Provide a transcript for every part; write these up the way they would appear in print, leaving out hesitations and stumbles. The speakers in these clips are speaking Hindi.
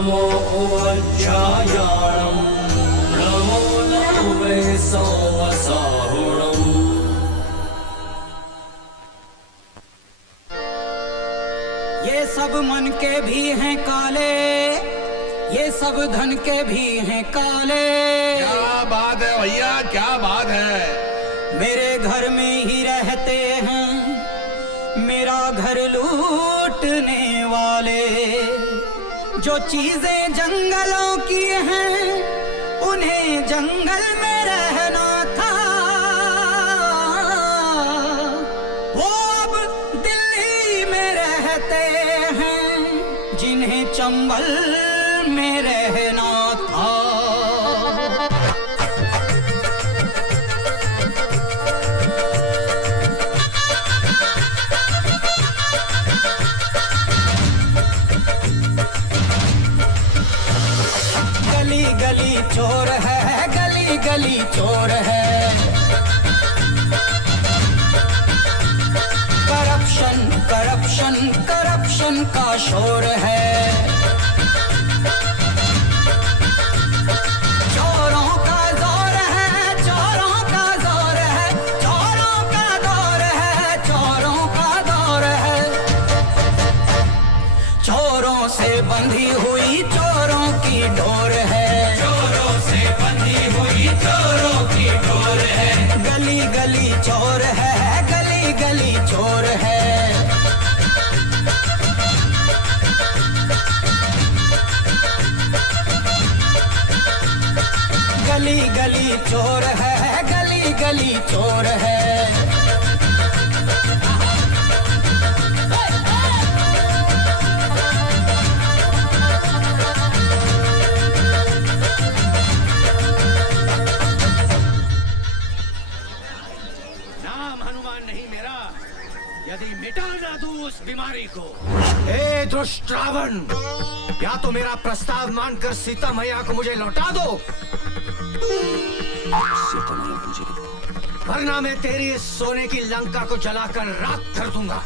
नमो उवज्जायाणं नमो लघुवे सौवसाहुणम्। ये सब मन के भी हैं काले, ये सब धन के भी हैं काले। क्या बात है भैया, क्या बात है। मेरे घर में ही रहते हैं मेरा घर लूटने वाले। जो चीजें जंगलों की हैं उन्हें जंगल में रहना था। वो अब दिल्ली में रहते हैं जिन्हें चंबल में रहना था। गली गली चोर है, गली गली चोर है। करप्शन करप्शन करप्शन का शोर है। चोरों का दौर है, चोरों का दौर है, चोरों का दौर है, चोरों का दौर है। चोरों से बंधी हुई चोरों की डोर है। चोरों से बंधी हुई चोरों की डोर है। गली गली चोर है, गली गली चोर है। गली गली चोर है, गली गली चोर है। नाम हनुमान नहीं मेरा, यदि मिटा ना दूं उस बीमारी को। हे दुष्ट रावण, या तो मेरा प्रस्ताव मानकर सीता मैया को मुझे लौटा दो, वरना मैं तेरी इस सोने की लंका को जलाकर राख कर दूंगा,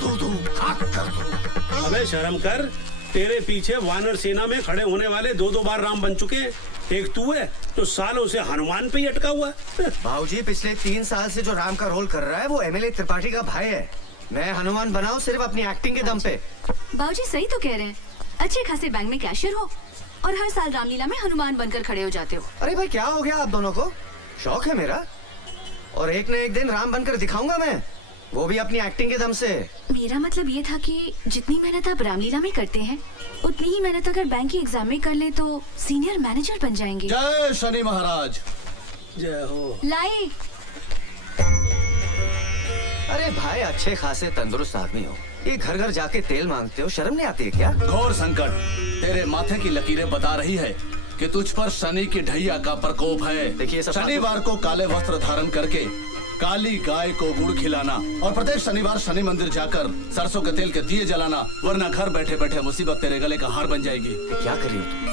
दूं खाक कर दूंगा। अबे शर्म कर, तेरे पीछे वानर सेना में खड़े होने वाले दो बार राम बन चुके हैं। एक तू है तो सालों से हनुमान पे ही अटका हुआ है। भाऊजी, पिछले 3 साल से जो राम का रोल कर रहा है वो एमएलए त्रिपाठी का भाई है। मैं हनुमान बनाऊं सिर्फ अपनी एक्टिंग के दम पे। बाबूजी सही तो कह रहे हैं। अच्छे खासे बैंक में कैशियर हो और हर साल रामलीला में हनुमान बनकर खड़े हो जाते हो। अरे भाई, क्या हो गया आप दोनों को? शौक है मेरा, और एक न एक दिन राम बनकर दिखाऊंगा मैं, वो भी अपनी एक्टिंग के दम से। मेरा मतलब ये था कि जितनी मेहनत आप रामलीला में करते हैं उतनी ही मेहनत अगर बैंक की एग्जाम में कर ले तो सीनियर मैनेजर बन जाएंगे। जय शनि महाराज। जय हो। लाई अरे भाई, अच्छे खासे तंदुरुस्त आदमी हो, ये घर घर जाके तेल मांगते हो, शर्म नहीं आती है क्या? घोर संकट, तेरे माथे की लकीरें बता रही है कि तुझ पर शनि की ढैया का प्रकोप है। देखिए सब शनिवार को काले वस्त्र धारण करके काली गाय को गुड़ खिलाना और प्रत्येक शनिवार शनि मंदिर जाकर सरसों के तेल के दिए जलाना, वरना घर बैठे बैठे मुसीबत तेरे गले का हार बन जाएगी। क्या कर रही हो तुम?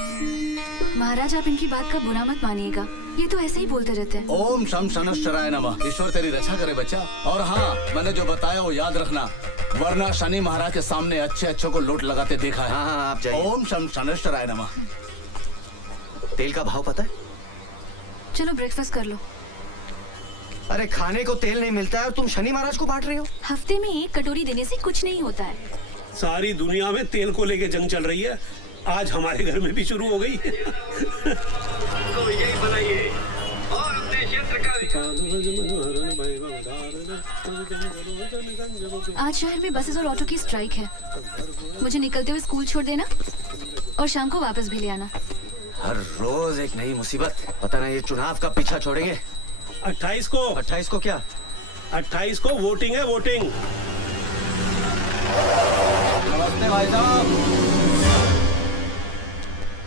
महाराज, आप इनकी बात का बुरा मत मानिएगा, ये तो ऐसे ही बोलते रहते हैं। ओम शम शनश्चराय नमः। ईश्वर तेरी रक्षा करे बच्चा। और हाँ, मैंने जो बताया वो याद रखना, वरना शनि महाराज के सामने अच्छे अच्छों को लूट लगाते देखा है। हाँ, आप जाइए। ओम शम शनश्चराय नमः। तेल का भाव पता है? चलो ब्रेकफास्ट कर लो। अरे खाने को तेल नहीं मिलता है और तुम शनि महाराज को बांट रही हो? हफ्ते में 1 कटोरी देने से कुछ नहीं होता है। सारी दुनिया में तेल को लेके जंग चल रही है, आज हमारे घर में भी शुरू हो गई। तो यही बनाइए और अपने क्षेत्र का आज शहर में बसेस और ऑटो की स्ट्राइक है। मुझे निकलते हुए स्कूल छोड़ देना और शाम को वापस भी ले आना। हर रोज एक नई मुसीबत। पता नहीं ये चुनाव का पीछा छोड़ेंगे। 28 को 28 को क्या? 28 को वोटिंग है, वोटिंग। नमस्ते भाई साहब।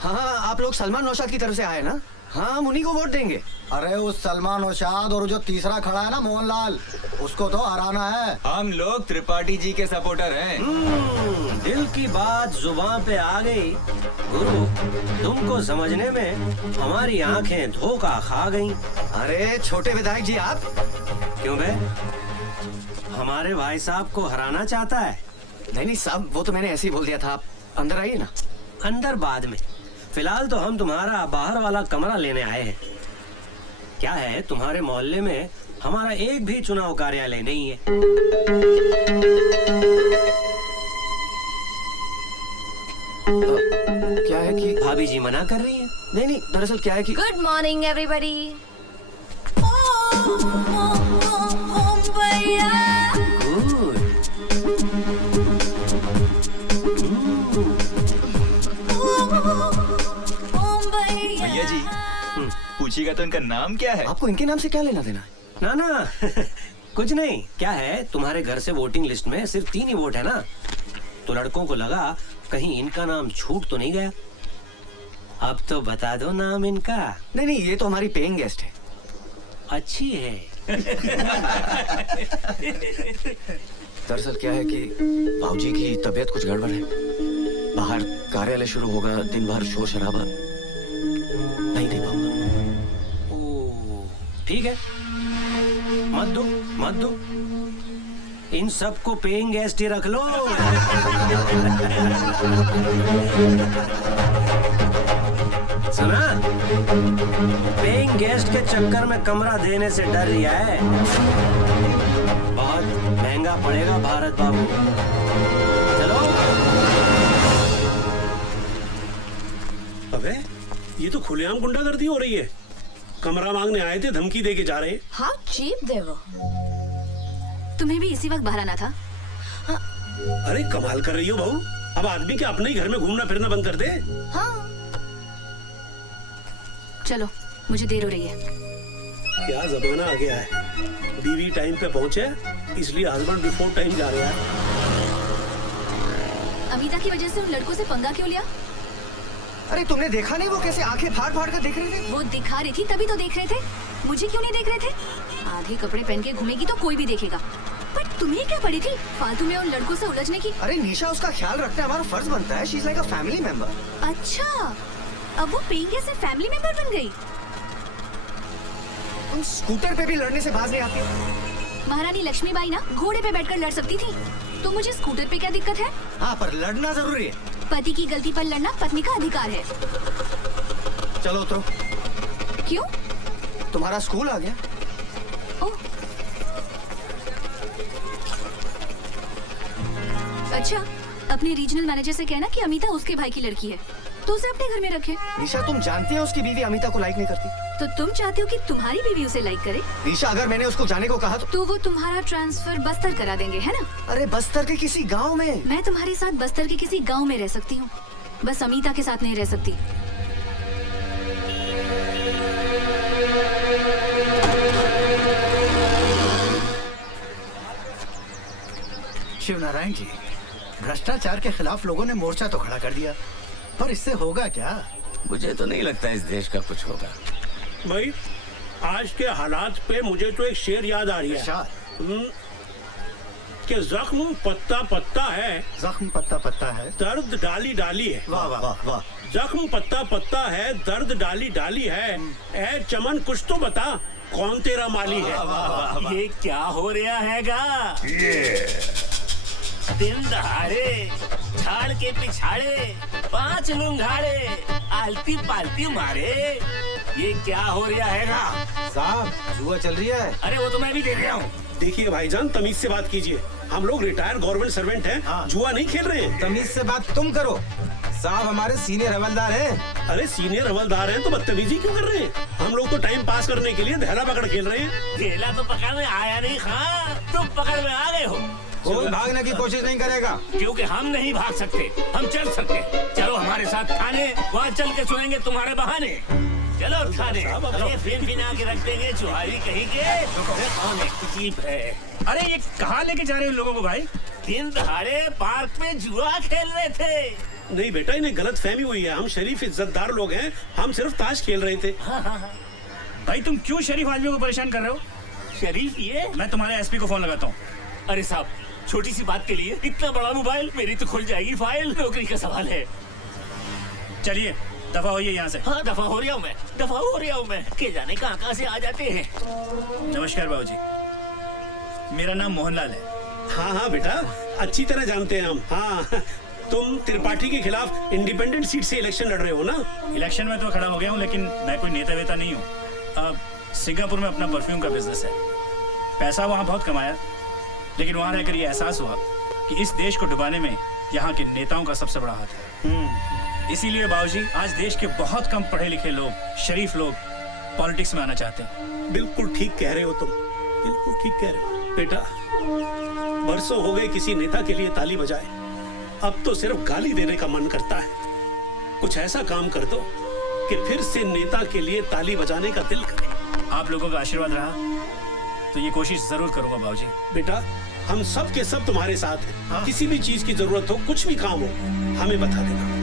हाँ, आप लोग सलमान नौशाद की तरफ से आए ना? हाँ, हम उन्हीं को वोट देंगे। अरे उस सलमान नौशाद और जो तीसरा खड़ा है ना मोहनलाल, उसको तो हराना है। हम लोग त्रिपाठी जी के सपोर्टर हैं। दिल की बात जुबान पे आ गई। गुरु, तुमको समझने में हमारी आंखें धोखा खा गईं। अरे छोटे विधायक जी, आप क्यों बे? हमारे भाई साहब को हराना चाहता है? नहीं साहब, वो तो मैंने ऐसे ही बोल दिया था। आप अंदर आइए ना। अंदर बाद में। फिलहाल तो हम तुम्हारा बाहर वाला कमरा लेने आए हैं। क्या है, तुम्हारे मोहल्ले में हमारा एक भी चुनाव कार्यालय नहीं है। क्या है कि भाभी जी मना कर रही हैं। नहीं नहीं, दरअसल क्या है कि गुड मॉर्निंग एवरीबॉडी। गुड। भैया जी पूछिएगा तो इनका नाम क्या है? आपको इनके नाम से क्या लेना देना है? ना ना कुछ नहीं। क्या है, तुम्हारे घर से वोटिंग लिस्ट में सिर्फ 3 ही वोट है ना, तो लड़कों को लगा कहीं इनका नाम छूट तो नहीं गया। अब तो बता दो नाम इनका। नहीं नहीं, ये तो हमारी पेइंग गेस्ट है। अच्छी है। दरअसल क्या है कि भाऊजी की तबीयत कुछ गड़बड़ है। बाहर कार्यालय शुरू होगा, दिन भर शोर शराबा, नहीं दे पाऊंगा। ओ, ठीक है, मत दो मत दो। इन सबको पेइंग गेस्ट ही रख लो। सुना, पेइंग गेस्ट के चक्कर में कमरा देने से डर रिया है। बहुत महंगा पड़ेगा भारत बाबू। चलो। अबे ये तो खुलेआम गुंडागर्दी हो रही है। कमरा मांगने आए थे, धमकी दे के जा रहे हैं। हाउ चीप दे वो। तुम्हें भी इसी वक्त बाहर आना था। अरे कमाल कर रही हो बहू। अब आदमी क्या अपने ही घर में घूमना फिरना बंद कर दे? हाँ चलो, मुझे देर हो रही है। क्या जमाना आ गया है। बीवी टाइम पे पहुंचे इसलिए हस्बैंड बिफोर टाइम जा रहा है। अमिता की वजह से उन लड़कों से पंगा क्यों लिया? अरे तुमने देखा नहीं वो कैसे आंखें फाड़ फाड़ कर देख रहे थे? वो दिखा रही थी तभी तो देख रहे थे। मुझे क्यों नहीं देख रहे थे? आधे कपड़े पहन के घूमेगी तो कोई भी देखेगा। पर तुम्हें क्या पड़ी थी फालतू में उन लड़कों से उलझने की? अरे निशा, उसका ख्याल रखना हमारा फर्ज बनता है। She is like a family member. अच्छा, अब वो पेइंग गेस्ट से फैमिली मेंबर बन गई। तुम स्कूटर पे भी लड़ने से बाज नहीं आती। महारानी लक्ष्मीबाई ना घोड़े पे बैठकर लड़ सकती थी, तो मुझे स्कूटर पे क्या दिक्कत है? हाँ, पर लड़ना जरूरी है। पति की गलती पर लड़ना पत्नी का अधिकार है। चलो उतरो। क्यों? तुम्हारा स्कूल आ गया। ओह, अच्छा, अपने रीजनल मैनेजर से कहना कि अमिता उसके भाई की लड़की है, तो उसे अपने घर में रखे। निशा, तुम जानती हो उसकी बीवी अमिता को लाइक नहीं करती। तो तुम चाहते हो कि तुम्हारी बीवी उसे लाइक करे? निशा, अगर मैंने उसको जाने को कहा तो वो तुम्हारा ट्रांसफर बस्तर करा देंगे, है ना? अरे बस्तर के किसी गांव में। मैं तुम्हारे साथ बस्तर के किसी गांव में रह सकती हूँ, बस अमिता के साथ नहीं रह सकती। शिवनारायण जी, भ्रष्टाचार के खिलाफ लोगों ने मोर्चा तो खड़ा कर दिया, पर इससे होगा क्या? मुझे तो नहीं लगता इस देश का कुछ होगा। भाई आज के हालात पे मुझे तो एक शेर याद आ रही है कि जख्म पत्ता पत्ता है, जख्म पत्ता पत्ता है, दर्द डाली डाली है। वाह वाह वाह वाह। जख्म पत्ता पत्ता है, दर्द डाली डाली है। ए चमन कुछ तो बता, कौन तेरा माली है? ये क्या हो रहा हैगा? दिन दहाड़े झाड़ के पिछाड़े 5 लुंगाड़े आलती पालती मारे, ये क्या हो रहा हैगा? साहब, जुआ चल रही है। अरे वो तो मैं भी देख रहा हूँ। देखिए भाईजान, तमीज से बात कीजिए। हम लोग रिटायर्ड गवर्नमेंट सर्वेंट हैं, जुआ नहीं खेल रहे हैं। तमीज से बात तुम करो, साहब हमारे सीनियर हवलदार हैं। अरे सीनियर हवलदार हैं तो बदतमीजी क्यों कर रहे हैं? हम लोग तो टाइम पास करने के लिए धैला पकड़ खेल रहे हैं। केला तो पकड़ में आया नहीं खां, तुम पकड़ में आ गए हो। कोई भागने की कोशिश नहीं करेगा, क्योंकि हम नहीं भाग सकते, हम चल सकते। चलो हमारे साथ थाने, वहाँ चल के सुनेंगे तुम्हारे बहाने। चलो थाने। अरे फिर आके रख देंगे चुहारी कहीं के। कौन एक है? अरे ये कहाँ लेके जा रहे हो लोगों को भाई? दिन दहाड़े पार्क में जुआ खेल रहे थे। नहीं बेटा, इन्हें गलत फहमी हुई है। हम शरीफ इज्जतदार लोग हैं, हम सिर्फ ताश खेल रहे थे। भाई तुम क्यों शरीफ आदमियों को परेशान कर रहे हो? शरीफ ये? मैं तुम्हारे एसपी को फोन लगाता हूँ। अरे साहब, छोटी सी बात के लिए इतना बड़ा मोबाइल? मेरी तो खुल जाएगी फाइल, नौकरी का सवाल है। चलिए दफा होइए यहाँ से। हाँ दफा हो रहा हूँ मैं, दफा हो रहा हूँ मैं। के जाने कहाँ से आ जाते हैं। नमस्कार बाबूजी, मेरा नाम मोहनलाल है। हाँ हाँ बेटा, अच्छी तरह जानते हैं हम। हाँ तुम त्रिपाठी के खिलाफ इंडिपेंडेंट सीट से इलेक्शन लड़ रहे हो ना? इलेक्शन में तो खड़ा हो गया हूँ, लेकिन मैं कोई नेता वेता नहीं हूँ। अब सिंगापुर में अपना परफ्यूम का बिजनेस है, पैसा वहाँ बहुत कमाया, लेकिन वहाँ रहकर ये एहसास हुआ कि इस देश को डुबाने में यहाँ के नेताओं का सबसे बड़ा हाथ है। इसीलिए बाबूजी, आज देश के बहुत कम पढ़े लिखे लोग, शरीफ लोग पॉलिटिक्स में आना चाहते हैं। बिल्कुल ठीक कह रहे हो तुम, बिल्कुल ठीक कह रहे हो बेटा। बरसों हो गए किसी नेता के लिए ताली बजाए, अब तो सिर्फ गाली देने का मन करता है। कुछ ऐसा काम कर दो कि फिर से नेता के लिए ताली बजाने का दिल करे। आप लोगों का आशीर्वाद रहा तो ये कोशिश जरूर करूंगा बाबूजी। बेटा, हम सब के सब तुम्हारे साथ हैं। हाँ? किसी भी चीज की जरूरत हो, कुछ भी काम हो, हमें बता देना।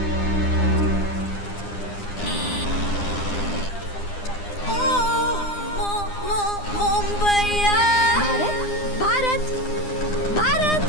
भारत, भारत।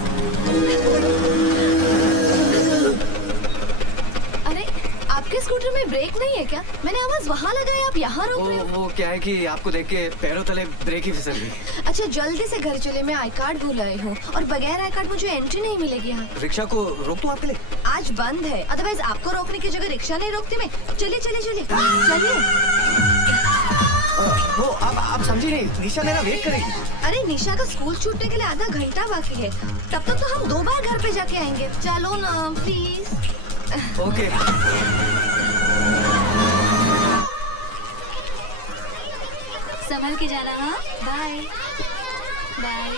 अरे, आपके स्कूटर में ब्रेक नहीं है क्या? मैंने आवाज वहाँ लगाई, आप यहाँ रोक रहे हो। वो क्या है कि आपको देख के पैरों तले ब्रेक ही फिसल गई। अच्छा, जल्दी से घर चले, मैं आई कार्ड भूल आई हूँ और बगैर आई कार्ड मुझे एंट्री नहीं मिलेगी यहाँ। रिक्शा को रोक दूं आपके लिए? आज बंद है, अदरवाइज आपको रोकने की जगह रिक्शा नहीं रोकती मैं। चलिए चलिए चलिए चलिए। वो आप समझी नहीं, निशा मेरा वेट करेगी। अरे, निशा का स्कूल छूटने के लिए आधा घंटा बाकी है, तब तक तो हम 2 बार घर पे जाके आएंगे। चलो ना प्लीज। ओके। संभल के जाना। हाँ, bye bye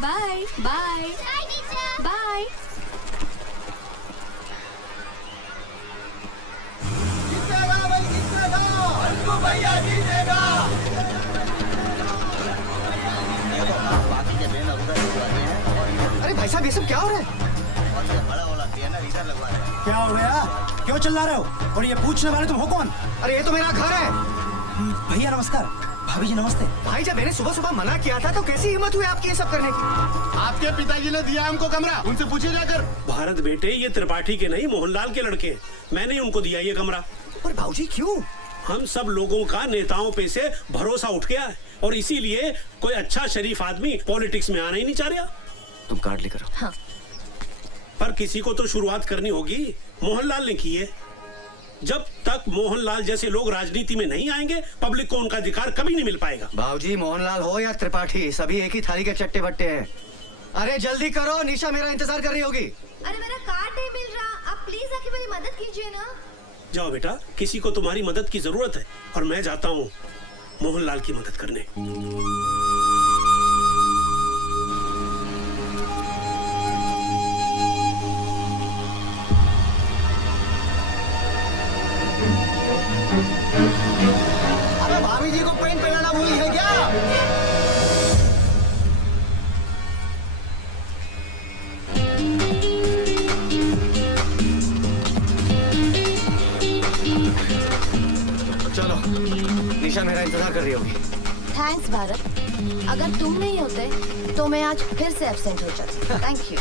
bye bye bye. भैया जीतेगा। अरे भाई साहब, ये सब क्या हो रहा है? क्या हो गया? क्यों चिल्ला रहे हो? और ये पूछने वाले तुम हो कौन? अरे ये तो मेरा घर है। भैया नमस्कार। भाभी जी नमस्ते। भाई, जब मैंने सुबह सुबह मना किया था तो कैसी हिम्मत हुई आपकी ये सब करने की? आपके पिताजी ने दिया हमको कमरा, उनसे पूछे जाकर। भारत बेटे, ये त्रिपाठी के नहीं, मोहनलाल के लड़के। मैंने उनको दिया ये कमरा। पर भाऊजी क्यों? हम सब लोगों का नेताओं पे से भरोसा उठ गया है और इसीलिए कोई अच्छा शरीफ आदमी पॉलिटिक्स में आना ही नहीं चाह रहा। तुम कार्ड लेकर आओ। हाँ। पर किसी को तो शुरुआत करनी होगी। मोहनलाल ने की है। जब तक मोहनलाल जैसे लोग राजनीति में नहीं आएंगे, पब्लिक को उनका अधिकार कभी नहीं मिल पाएगा। बाबूजी, मोहनलाल हो या त्रिपाठी, सभी एक ही थाली के चट्टे बट्टे हैं। अरे जल्दी करो, निशा मेरा इंतजार कर रही होगी। अरे, मेरा कार्ड नहीं मिल रहा, आप प्लीज आके मेरी मदद कीजिए ना। जाओ बेटा, किसी को तुम्हारी मदद की जरूरत है और मैं जाता हूँ मोहनलाल की मदद करने। अरे भाभी जी को पेंट पहनाना भूली है क्या? चलो, निशा मेरा इंतजार कर रही होगी। थैंक्स भारत, अगर तुम नहीं होते तो मैं आज फिर से एब्सेंट हो जाती। Thank you.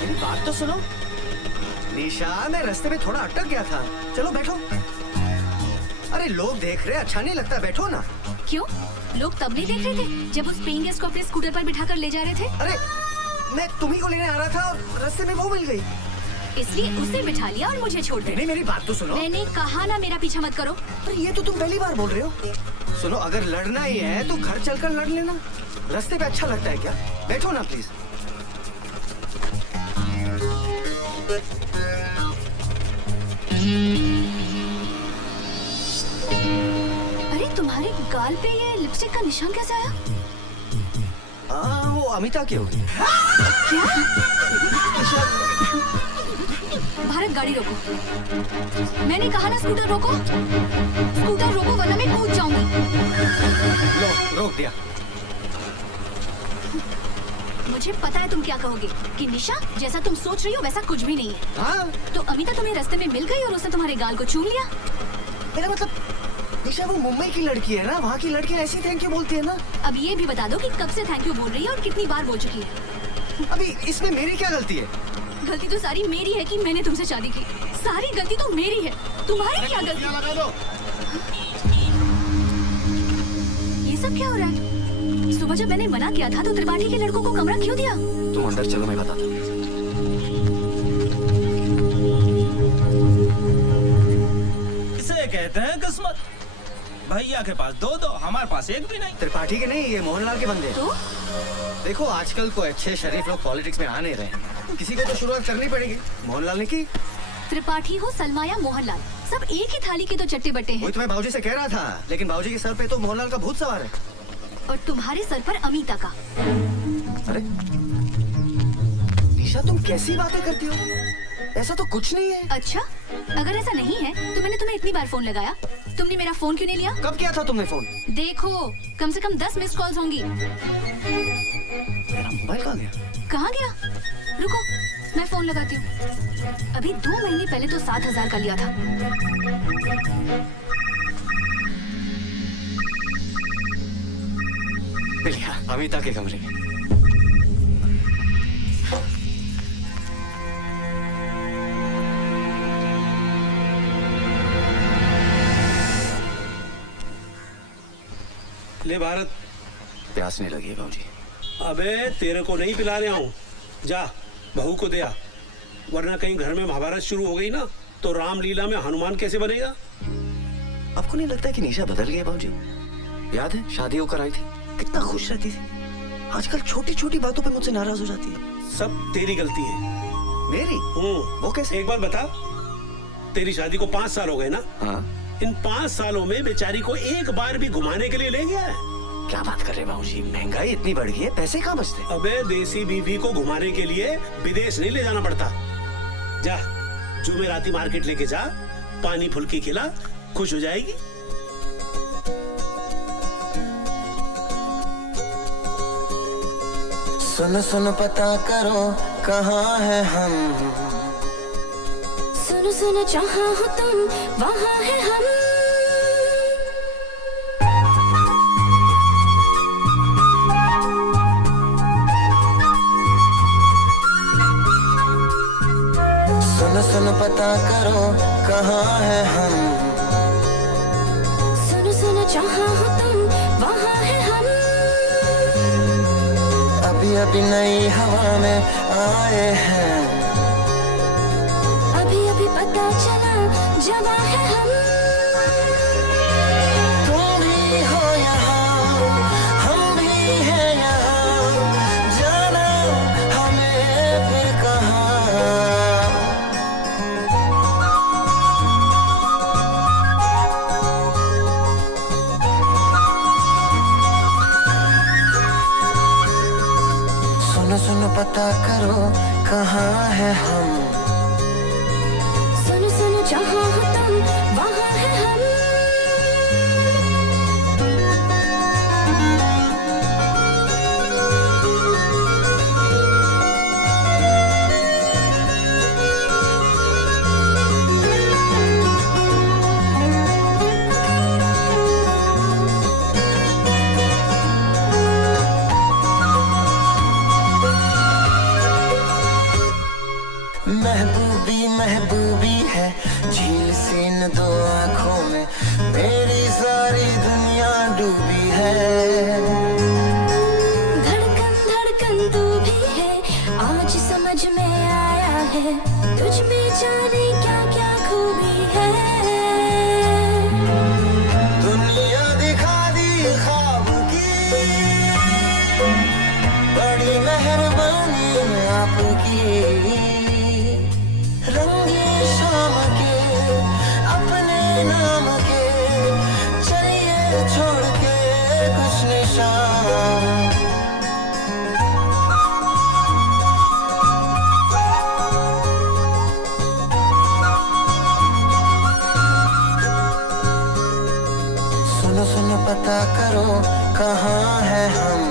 मेरी बात तो सुनो। निशा, मैं रास्ते में थोड़ा अटक गया था। चलो बैठो। अरे लोग देख रहे, अच्छा नहीं लगता, बैठो ना। क्यों? लोग तब नहीं देख रहे थे जब उस पेइंग गेस्ट को अपने स्कूटर पर बिठाकर ले जा रहे थे? अरे मैं तुम्ही को लेने आ रहा था और रास्ते में वो मिल गई, इसलिए उसे बिठा लिया और मुझे छोड़ दिया। नहीं, मेरी बात तो सुनो। मैंने कहा ना मेरा पीछा मत करो। अरे ये तो तुम पहली बार बोल रहे हो। सुनो, अगर लड़ना ही है तो घर चलकर लड़ लेना, रास्ते पे अच्छा लगता है क्या? बैठो ना प्लीज। अरे, तुम्हारे गाल पे ये लिपस्टिक का निशान कैसे आया? वो अमिता की होगी। क्या? भारत, गाड़ी रोको। मैंने कहा ना स्कूटर रोको। स्कूटर रोको वरना मैं कूद जाऊंगी। लो, रोक दिया। मुझे पता है तुम क्या कहोगे कि निशा, जैसा तुम सोच रही हो वैसा कुछ भी नहीं है। हाँ? तो अमिता तुम्हें रास्ते में मिल गई और उसने तुम्हारे गाल को चूम लिया। मेरा मतलब, निशा वो मुंबई की लड़की है ना, वहाँ की लड़कियाँ ऐसी थैंक यू बोलती है ना। अब ये भी बता दो कि कब से थैंक यू बोल रही है और कितनी बार बोल चुकी है। अभी इसमें मेरी क्या गलती है? गलती तो सारी मेरी है कि मैंने तुमसे शादी की। सारी गलती तो मेरी है, तुम्हारी क्या गलती? लगा दो। ये सब क्या हो रहा है? सुबह जब मैंने मना किया था तो त्रिपाठी के लड़कों को कमरा क्यों दिया? तुम अंदर चलो, मैं बताता हूँ। इसे कहते हैं किस्मत। भैया के पास दो दो, हमारे पास एक भी नहीं। त्रिपाठी के नहीं, ये मोहनलाल के बंदे। तो देखो आजकल कोई अच्छे शरीफ लोग पॉलिटिक्स में आ नहीं रहे, किसी को तो शुरुआत करनी पड़ेगी। मोहनलाल ने की। त्रिपाठी हो सलमा या मोहनलाल, सब एक ही थाली के तो चट्टे बट्टे हैं। वही तो मैं भाऊजी से कह रहा था, लेकिन भाऊजी के सर पे तो मोहनलाल का भूत सवार है। और तुम्हारे सर पर अमीता का। अरे निशा, तुम कैसी बातें करती हो? ऐसा तो कुछ नहीं है। अच्छा, अगर ऐसा नहीं है तो मैंने तुम्हें इतनी बार फोन लगाया, तुमने मेरा फोन क्यों नहीं लिया? कब किया था तुमने फोन? देखो, कम से कम 10 मिस कॉल्स होंगी। मेरा मोबाइल कहाँ गया? कहाँ गया? रुको, मैं फोन लगाती हूँ। अभी 2 महीने पहले तो 7,000 का लिया था। बिलिया, अमिता के कमरे में। ले भारत, प्यासने लगी है भाऊजी। अबे तेरे को नहीं पिला रहा हूँ, जा बहू को दे आ, वरना कहीं घर में महाभारत शुरू हो गई ना तो रामलीला में हनुमान कैसे बनेगा? आपको नहीं लगता कि निशा बदल गई है भाऊजी? याद है शादी होकर आई थी, कितना खुश रहती थी। आजकल छोटी छोटी बातों पे मुझसे नाराज हो जाती है। सब तेरी गलती है। मेरी? वो कैसे? एक बार बता, तेरी शादी को 5 साल हो गए ना? हाँ। इन 5 सालों में बेचारी को एक बार भी घुमाने के लिए ले गया है? क्या बात कर रहे हैं भाऊजी, महंगाई इतनी बढ़ गई है, पैसे कहाँ बचते? अबे देसी बीवी को घुमाने के लिए विदेश नहीं ले जाना पड़ता। जा जुमेराती मार्केट लेके जा, पानी फुल्की खिला, खुश हो जाएगी। सुनो सुनो पता करो कहाँ है हम, सुनो सुनो जहाँ हो तुम वहाँ है हम। सुनो सुनो पता करो कहाँ है हम, सुनो सुनो जहाँ हो तुम वहाँ है हम। अभी अभी नई हवा में आए हैं, अभी अभी पता चला जवां है हम। तुम भी हो यहाँ, हम भी हैं यहाँ, जाना हमें फिर कहाँ। सुनो सुनो पता करो कहाँ है हम, सुनो सुनो जहाँ हो तुम वहाँ है हम। महबूबी महबूबी है झील सी इन 2 आँखों में, मेरी सारी दुनिया डूबी है। धड़कन धड़कन तू भी है, आज समझ में आया है, तुझ में जाने क्या क्या खूबी है। दुनिया दिखा दी ख्वाब की, बड़ी मेहरबानी आपकी। रंगी शाम के अपने नाम के, चलिए छोड़ के कुछ निशान। सुनो सुनो पता करो कहाँ है हम,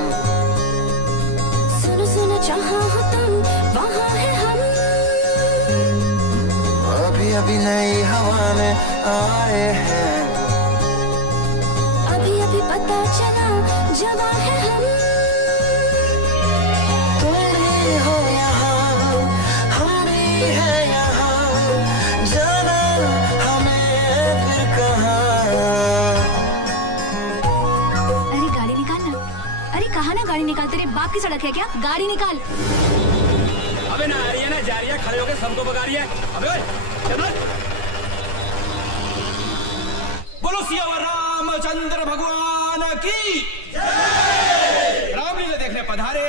सुनो सुनो जहाँ हो तुम वहाँ है हम। अभी अभी नई हवा में आए हैं, अभी अभी पता चला जवां है हम। तुम भी जाना हमें फिर कहाँ। अरे गाड़ी निकाल ना। अरे कहाँ ना गाड़ी निकाल, तेरे बाप की सड़क है क्या? गाड़ी निकाल। अबे ना आ रही है ना जा रही है, खड़े होकर सबको भगा रही है। अबे चल बोलो सियावर रामचंद्र भगवान की जय। रामलीला देखने पधारे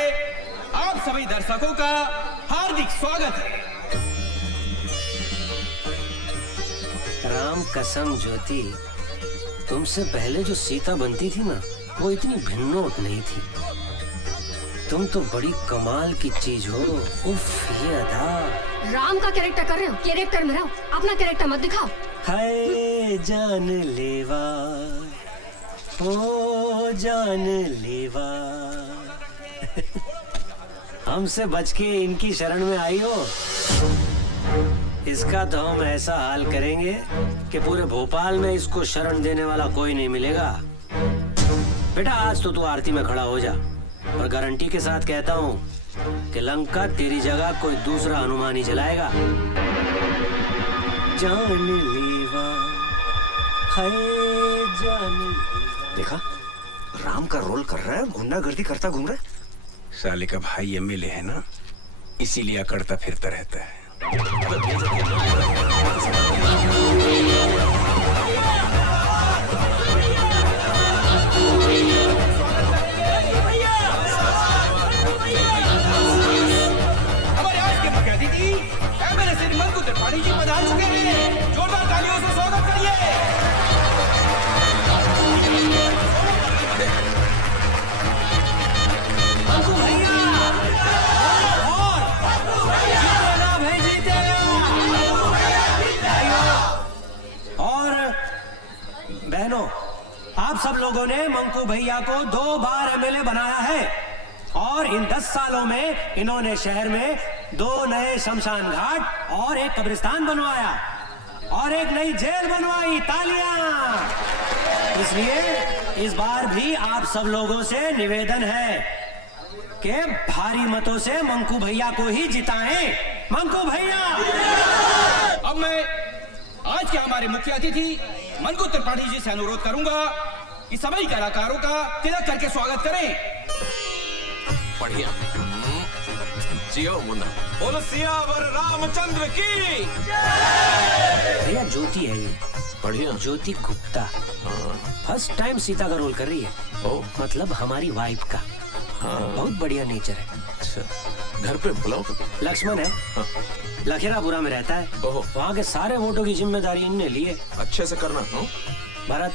आप सभी दर्शकों का हार्दिक स्वागत है। राम कसम ज्योति, तुमसे पहले जो सीता बनती थी ना, वो इतनी भिन्नोट नहीं थी। तुम तो बड़ी कमाल की चीज हो। उफ ये अदा। राम का कैरेक्टर कर रहे हो, कैरेक्टर में रहो, अपना कैरेक्टर मत दिखाओ। हाय जान लेवा, ओ जान लेवा। हमसे बच के इनकी शरण में आई हो। इसका तो हम ऐसा हाल करेंगे कि पूरे भोपाल में इसको शरण देने वाला कोई नहीं मिलेगा। बेटा आज तो तू आरती में खड़ा हो जा, और गारंटी के साथ कहता हूँ कि लंका तेरी जगह कोई दूसरा हनुमान ही चलाएगा। जान लेवा, हाय जान। देखा राम का रोल कर रहा है, गुंडागर्दी करता घूम रहा है। साले का भाई एमएलए है ना, इसीलिए अकड़ता फिरता रहता है। हमारे आज के मुख्य अतिथि एमएलए श्री मंकू त्रिपाठी जी पधार चुके हैं। जोरदार तालियों से स्वागत करिए। मंकू भैया और बहनों, आप सब लोगों ने मंकू भैया को 2 बार एमएलए बनाया है, और इन 10 सालों में इन्होंने शहर में 2 नए शमशान घाट और एक कब्रिस्तान बनवाया और एक नई जेल बनवाई। तालियां। इसलिए इस बार भी आप सब लोगों से निवेदन है कि भारी मतों से मंकू भैया को ही जिताएं। मंकू भैया। अब मैं आज के हमारे मुख्य अतिथि मंकू त्रिपाठी जी से अनुरोध करूंगा कि सभी कलाकारों का तिलक करके स्वागत करें। बढ़िया। जियो मुन्ना। बोलो सियावर रामचंद्र की भैया ज्योति है ये, बढ़िया। ज्योति गुप्ता फर्स्ट टाइम सीता का रोल कर रही है। ओ मतलब हमारी वाइफ का। हाँ। बहुत बढ़िया नेचर है। अच्छा घर पे बुलाओ। लक्ष्मण है, लखेरापुरा में रहता है। ओहो। वहाँ के सारे वोटों की जिम्मेदारी इनने ली है। अच्छे से करना। भरत।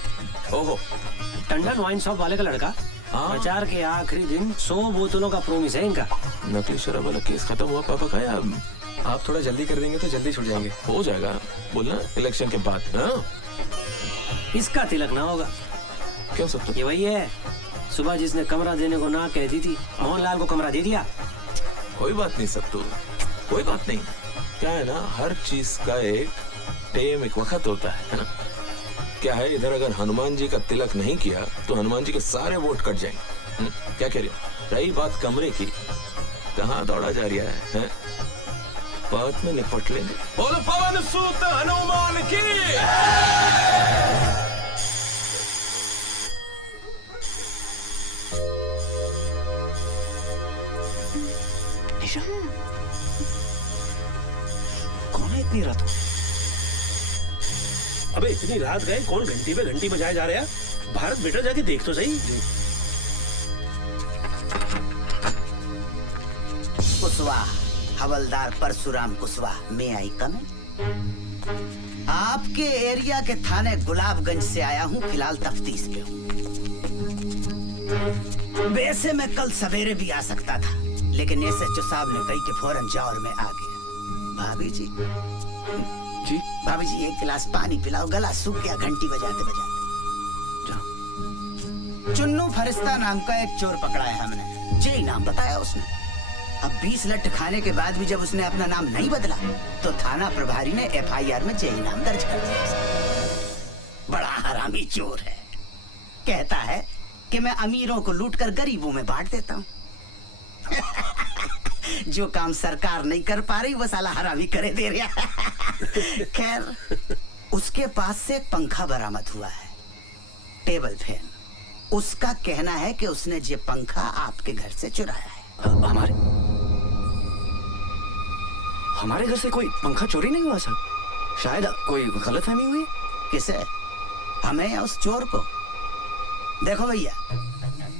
ओहो। टंडन वाइन शॉप वाले का लड़का। प्रचार के आखिरी दिन 100 बोतलों का प्रोमिस है इनका। नकली शराब वाला केस खत्म हुआ पापा का, या आप थोड़ा जल्दी कर देंगे तो जल्दी छूट जाएंगे। हो जाएगा, बोलना इलेक्शन के बाद। हाँ? इसका तिलक ना होगा। क्यों सब तो? ये वही है, सुबह जिसने कमरा देने को ना कह दी थी, मोहनलाल को कमरा दे दिया। कोई बात नहीं सब तो, कोई बात नहीं। क्या है ना, हर चीज का एक टाइम, एक वक्त होता है ना? क्या है, इधर अगर हनुमान जी का तिलक नहीं किया तो हनुमान जी के सारे वोट कट जाएंगे। क्या कह रही हो? रही बात कमरे की, कहाँ दौड़ा जा रहा है? बात में निपट लेंगे। बोलो पवन सूत हनुमान की। निशा, कौन है इतनी रात को? अबे इतनी रात गए, कौन घंटी पे घंटी बजाए जा रहे हैं? भारत बेटा जाके देख तो सही। कुशवाहा, हवलदार परशुराम कुशवाहा, मैं आई कम। आपके एरिया के थाने गुलाबगंज से आया हूँ, फिलहाल तफ्तीश पे हूँ। वैसे मैं कल सवेरे भी आ सकता था, लेकिन एसएचओ साहब ने कही कि फौरन जौहर में आ गया। भाभी जी, जी भाभी जी एक गिलास पानी पिलाओ, गला सूख गया घंटी बजाते बजाते। चुन्नू फरिश्ता नाम का एक चोर पकड़ा है हमने, जे नाम बताया उसने। अब 20 लठ खाने के बाद भी जब उसने अपना नाम नहीं बदला तो थाना प्रभारी ने एफआईआर में जे नाम दर्ज कर दिया। बड़ा हरामी चोर है। कहता है कि मैं अमीरों को लूटकर गरीबों में बांट देता हूँ। जो काम सरकार नहीं कर पा रही वो साला हरामी करे दे रहा। खैर, उसके पास से एक पंखा बरामद हुआ है, टेबल फैन। उसका कहना है कि उसने ये पंखा आपके घर से चुराया है। हमारे घर से कोई पंखा चोरी नहीं हुआ साहब। शायद कोई गलतफहमी हुई। किसे? हमें या उस चोर को? देखो भैया,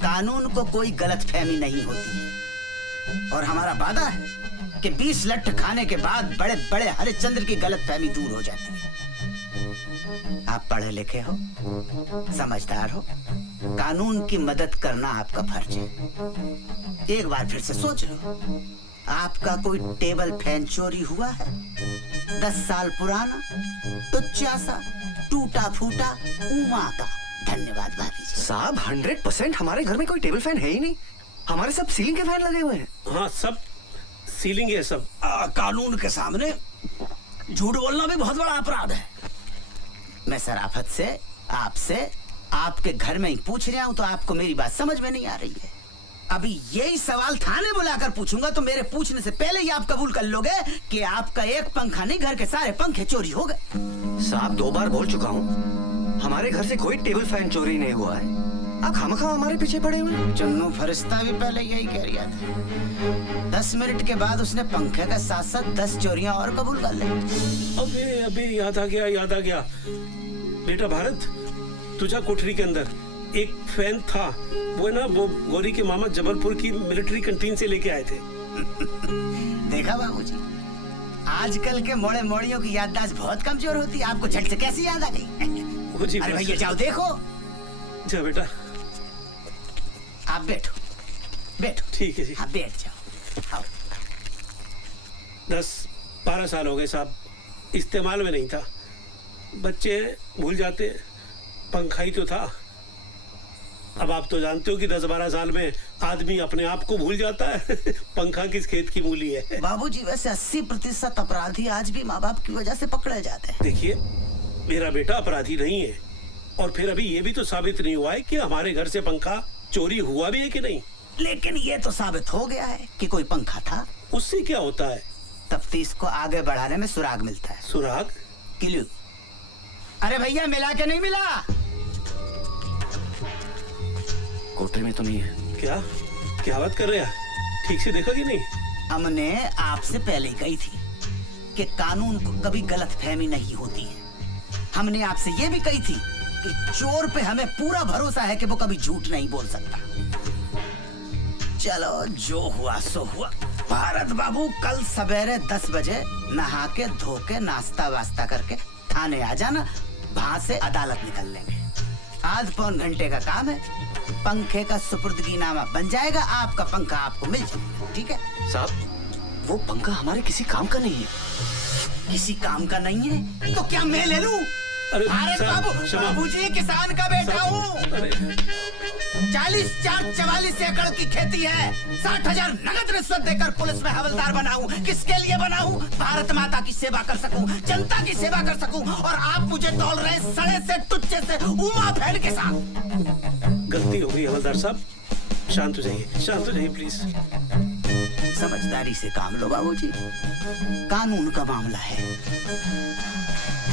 कानून को कोई गलतफहमी नहीं होती है, और हमारा वादा है कि 20 लट्ठ खाने के बाद बड़े बड़े हरिश्चंद्र की गलतफहमी दूर हो जाती है। आप पढ़े लिखे हो, समझदार हो, कानून की मदद करना आपका फर्ज है। एक बार फिर से सोच लो, आपका कोई टेबल फैन चोरी हुआ है? 10 साल पुराना, टुच्चा सा, टूटा फूटा, उमा का। धन्यवाद भाभी जी। साहब 100% हमारे घर में कोई टेबल फैन है ही नहीं। हमारे सब सीलिंग के फैन लगे हुए हैं। हाँ, सब सीलिंग है सब। कानून के सामने झूठ बोलना भी बहुत बड़ा अपराध है। मैं शराफत से आपसे आपके घर में ही पूछ रहा हूँ, तो आपको मेरी बात समझ में नहीं आ रही है। अभी यही सवाल थाने बुलाकर पूछूंगा तो मेरे पूछने से पहले ही आप कबूल कर लोगे कि आपका एक पंखा नहीं, घर के सारे पंखे चोरी हो गए। साहब 2 बार बोल चुका हूँ, हमारे घर से कोई टेबल फैन चोरी नहीं हुआ है। आप खामखा हमारे पीछे पड़े हुए हैं। चुन्नू फरिश्ता भी पहले यही कह रहा था। 10 मिनट के बाद उसने पंखे के साथ साथ 10 चोरियां और कबूल कर ली। अबे याद आ गया। बेटा भारत, तुझा कोठरी के अंदर एक फैन था, वो ना वो गौरी के मामा जबलपुर की मिलिट्री कैंटीन से लेके आए थे। देखा बाबूजी, आजकल के मोड़े मोड़ियों की याददाश्त बहुत कमजोर होती है। आपको झट से कैसे याद आ गई? अरे भैया जाओ देखो। जा बेटा, आप बैठो। ठीक है जी। हाँ बैठ जाओ। 10-12 साल हो गए साहब, इस्तेमाल में नहीं था। बच्चे भूल जाते, पंखा ही तो था। अब आप तो जानते हो कि 10-12 साल में आदमी अपने आप को भूल जाता है। पंखा किस खेत की मूली है। बाबूजी, वैसे 80% अपराधी आज भी माँ बाप की वजह से पकड़े जाते हैं। देखिए, मेरा बेटा अपराधी नहीं है, और फिर अभी ये भी तो साबित नहीं हुआ है कि हमारे घर से पंखा चोरी हुआ भी है कि नहीं। लेकिन ये तो साबित हो गया है कि कोई पंखा था। उससे क्या होता है? तफ्तीश को आगे बढ़ाने में सुराग मिलता है। सुराग? क्लू। अरे भैया, मिला के नहीं मिला? कोठरी में तो नहीं है। क्या बात कर रहे हैं? ठीक से देखा कि नहीं? हमने आपसे पहले ही कही थी कि कानून को कभी गलतफहमी नहीं होती है। हमने आपसे ये भी कही थी कि चोर पे हमें पूरा भरोसा है कि वो कभी झूठ नहीं बोल सकता। चलो, जो हुआ सो हुआ। भारत बाबू, कल सवेरे 10 बजे नहा के धो के नाश्ता वास्ता करके थाने आ जाना। वहां से अदालत निकल लेंगे। आध पौन घंटे का काम है, पंखे का सुपुर्दगीनामा बन जाएगा। आपका पंखा आपको मिल जाएगा। ठीक है साहब, वो पंखा हमारे किसी काम का नहीं है। किसी काम का नहीं है तो क्या मैं ले लूं? अरे बाबूजी, किसान का बेटा हूँ। 44 एकड़ की खेती है। 60,000 नगद रिश्वत देकर पुलिस में हवलदार बनाऊं। किसके लिए बनाऊं? भारत माता की सेवा कर सकूं, जनता की सेवा कर सकूं। और आप मुझे तौल रहे सड़े से, टुच्चे से, उमा फैन के साथ। गलती हो गई हवलदार साहब, शांत हो जाइए प्लीज। समझदारी से काम लो बाबूजी, कानून का मामला है।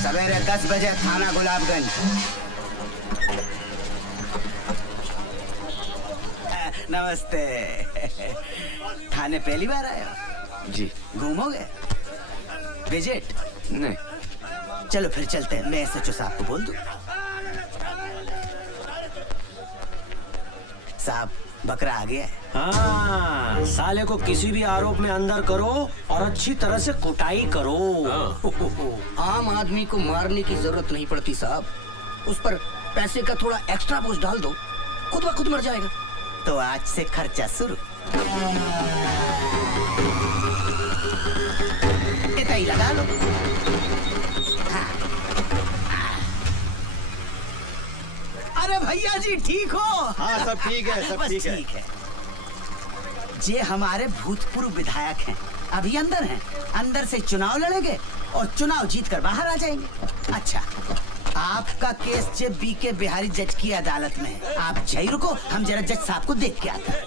सवेरे 10 बजे थाना गुलाबगंज। नमस्ते। थाने पहली बार आए हो? जी। घूमोगे? विजिट? नहीं। चलो फिर चलते हैं, मैं SHO साहब को बोल दूं। साहब, बकरा आ गया है। हाँ, साले को किसी भी आरोप में अंदर करो और अच्छी तरह से कुटाई करो। आम आदमी को मारने की जरूरत नहीं पड़ती साहब, उस पर पैसे का थोड़ा एक्स्ट्रा बोझ डाल दो, खुद ब खुद मर जाएगा। तो आज से खर्चा शुरू। इतना ही लगा लो। अरे भैया जी, ठीक हो? हाँ, सब ठीक है, सब ठीक है। जे हमारे भूतपूर्व विधायक हैं, अभी अंदर हैं। अंदर से चुनाव लड़ेंगे और चुनाव जीतकर बाहर आ जाएंगे। अच्छा, आपका केस जे BK बिहारी जज की अदालत में है। आप जय रुको, हम जरा जज साहब को देख के आते हैं।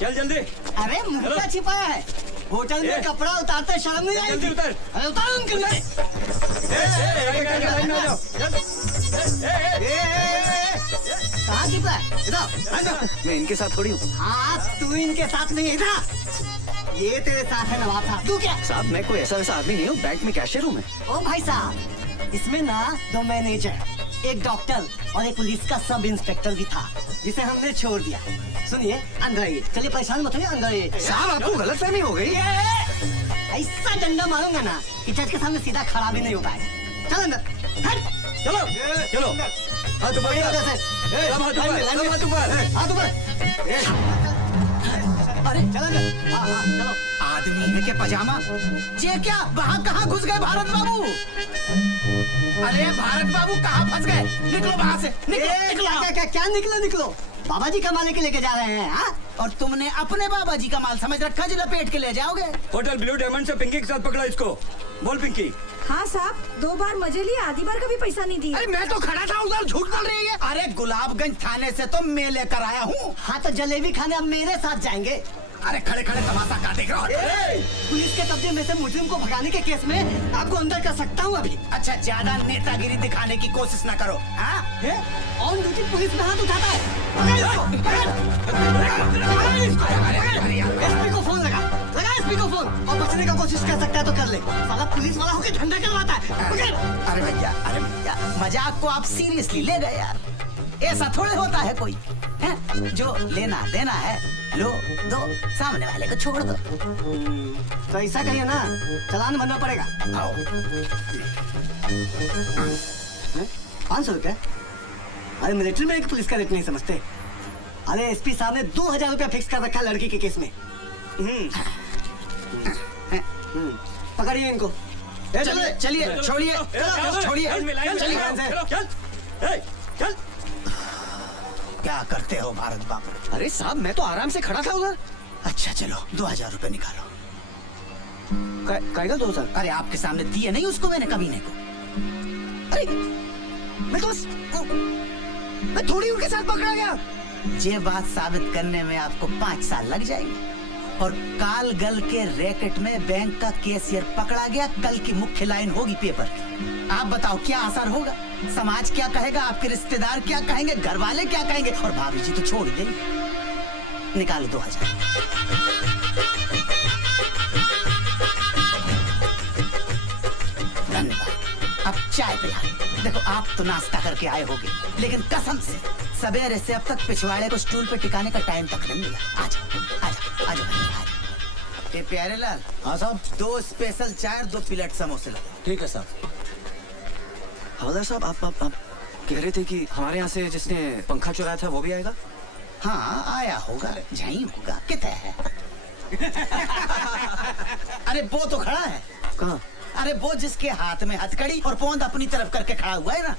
चल जल्दी। अरे मुर्गा छिपाया है। होटल में कपड़ा उतारते शर्म नहीं आई? जल्दी उतर। अरे उतारो उनके लिए। कहाँ छिपा है? इधर। मैं इनके साथ थोड़ी हूँ हाँ तू इनके साथ नहीं है, इधर। ये तेरे साथ है नवाब साहब। तू क्या? साहब। मैं कोई ऐसा वैसा आदमी नहीं हूँ, बैंक में कैशियर हूँ मैं। ओ भाई साहब, इसमें ना 2 मैनेजर, एक डॉक्टर और एक पुलिस का सब इंस्पेक्टर भी था, जिसे हमने छोड़ दिया। सुनिए, अंदर आइए। चलिए परेशान मत होइए, अंदर आइए। साहब आपको गलतफहमी हो गई। ऐसा डंडा मारूंगा ना कि जज के सामने सीधा खड़ा भी नहीं हो पाएगा। चल अंदर। हट। चलो चलो। हाथ ऊपर बढ़िया वजह से। सब हाथ ऊपर, लाइन में, सब हाथ ऊपर। हाथ ऊपर। अरे चलो अंदर। हाँ हाँ चलो। आदमी है के पजामा, ये क्या वहाँ कहाँ घुस गए भारत बाबू? अरे भारत बाबू कहाँ फंस गए? निकलो वहाँ से, निकलो। क्या निकलो? बाबा जी का माल लेके लेके जा रहे हैं? हाँ? और तुमने अपने बाबा जी का माल समझ रखा जो लपेट के ले जाओगे? होटल ब्लू डायमंड से पिंकी के साथ पकड़ा इसको। बोल पिंकी। हाँ साहब, 2 बार मजे लिए, आधी बार का भी पैसा नहीं दिया। अरे मैं तो खड़ा था उधर, झूठ बोल रही है। अरे गुलाबगंज थाने से तो मैं लेकर आया हूँ। हाँ तो जलेबी खाने अब मेरे साथ जाएंगे। अरे खड़े खड़े तमाशा का देख रहा हो? पुलिस के कब्जे में से मुजरिम को भगाने के केस में आपको अंदर कर सकता हूँ अभी। अच्छा ज्यादा नेतागिरी दिखाने की कोशिश न करो। हाँ? ऑन ड्यूटी पुलिस में हाथ उठाता है। एसपी को फोन लगा एसपी को फोन, और बचने का कोशिश कर सकता है तो कर ले। साला पुलिस वाला होकर धंधा करवाता है। अरे भैया मजाक को आप सीरियसली ले गए यार। ऐसा थोड़े होता है कोई है? जो लेना देना है लो दो, सामने वाले को छोड़ दो। तो ऐसा कहिए ना, चालान भरना पड़ेगा। आओ। 500 रुपया? अरे मिलिट्री में एक पुलिस का रेट नहीं समझते। अरे एसपी साहब ने 2000 रुपया फिक्स कर रखा लड़की के केस में। पकड़िए इनको। चलिए छोड़िए चल। क्या करते हो भारत बाबू? अरे साहब मैं तो आराम से खड़ा था उधर। अच्छा चलो 2000 रुपए निकालो। कहेगा 2000? अरे आपके सामने दिए नहीं उसको मैंने कमीने को। अरे मैं तो बस मैं थोड़ी उनके साथ पकड़ा गया। ये बात साबित करने में आपको 5 साल लग जाएंगे। और काल गल के रैकेट में बैंक का कैशियर पकड़ा गया, कल की मुख्य लाइन होगी पेपर की। आप बताओ क्या असर होगा? समाज क्या कहेगा? आपके रिश्तेदार क्या कहेंगे? घर वाले क्या कहेंगे? और भाभी जी तो छोड़ देंगे। निकालो 2000। धन्यवाद। अब चाय पिला। देखो आप तो नाश्ता करके आए होगे, लेकिन कसम से सवेरे से अब तक पिछवाड़े को स्टूल पे टिकाने का टाइम तक नहीं मिला। आजा। ये प्यारे लाल। हाँ साहब। 2 स्पेशल चाय और 2 प्लेट समोसे लो। ठीक है साहब। हवलदार साहब आप कह रहे थे कि हमारे यहाँ से जिसने पंखा चुराया था वो भी आएगा? हाँ आया होगा, यहीं होगा। कितना है? अरे वो तो खड़ा है। कहाँ? अरे वो जिसके हाथ में हथकड़ी और पोंद अपनी तरफ करके खड़ा हुआ है ना।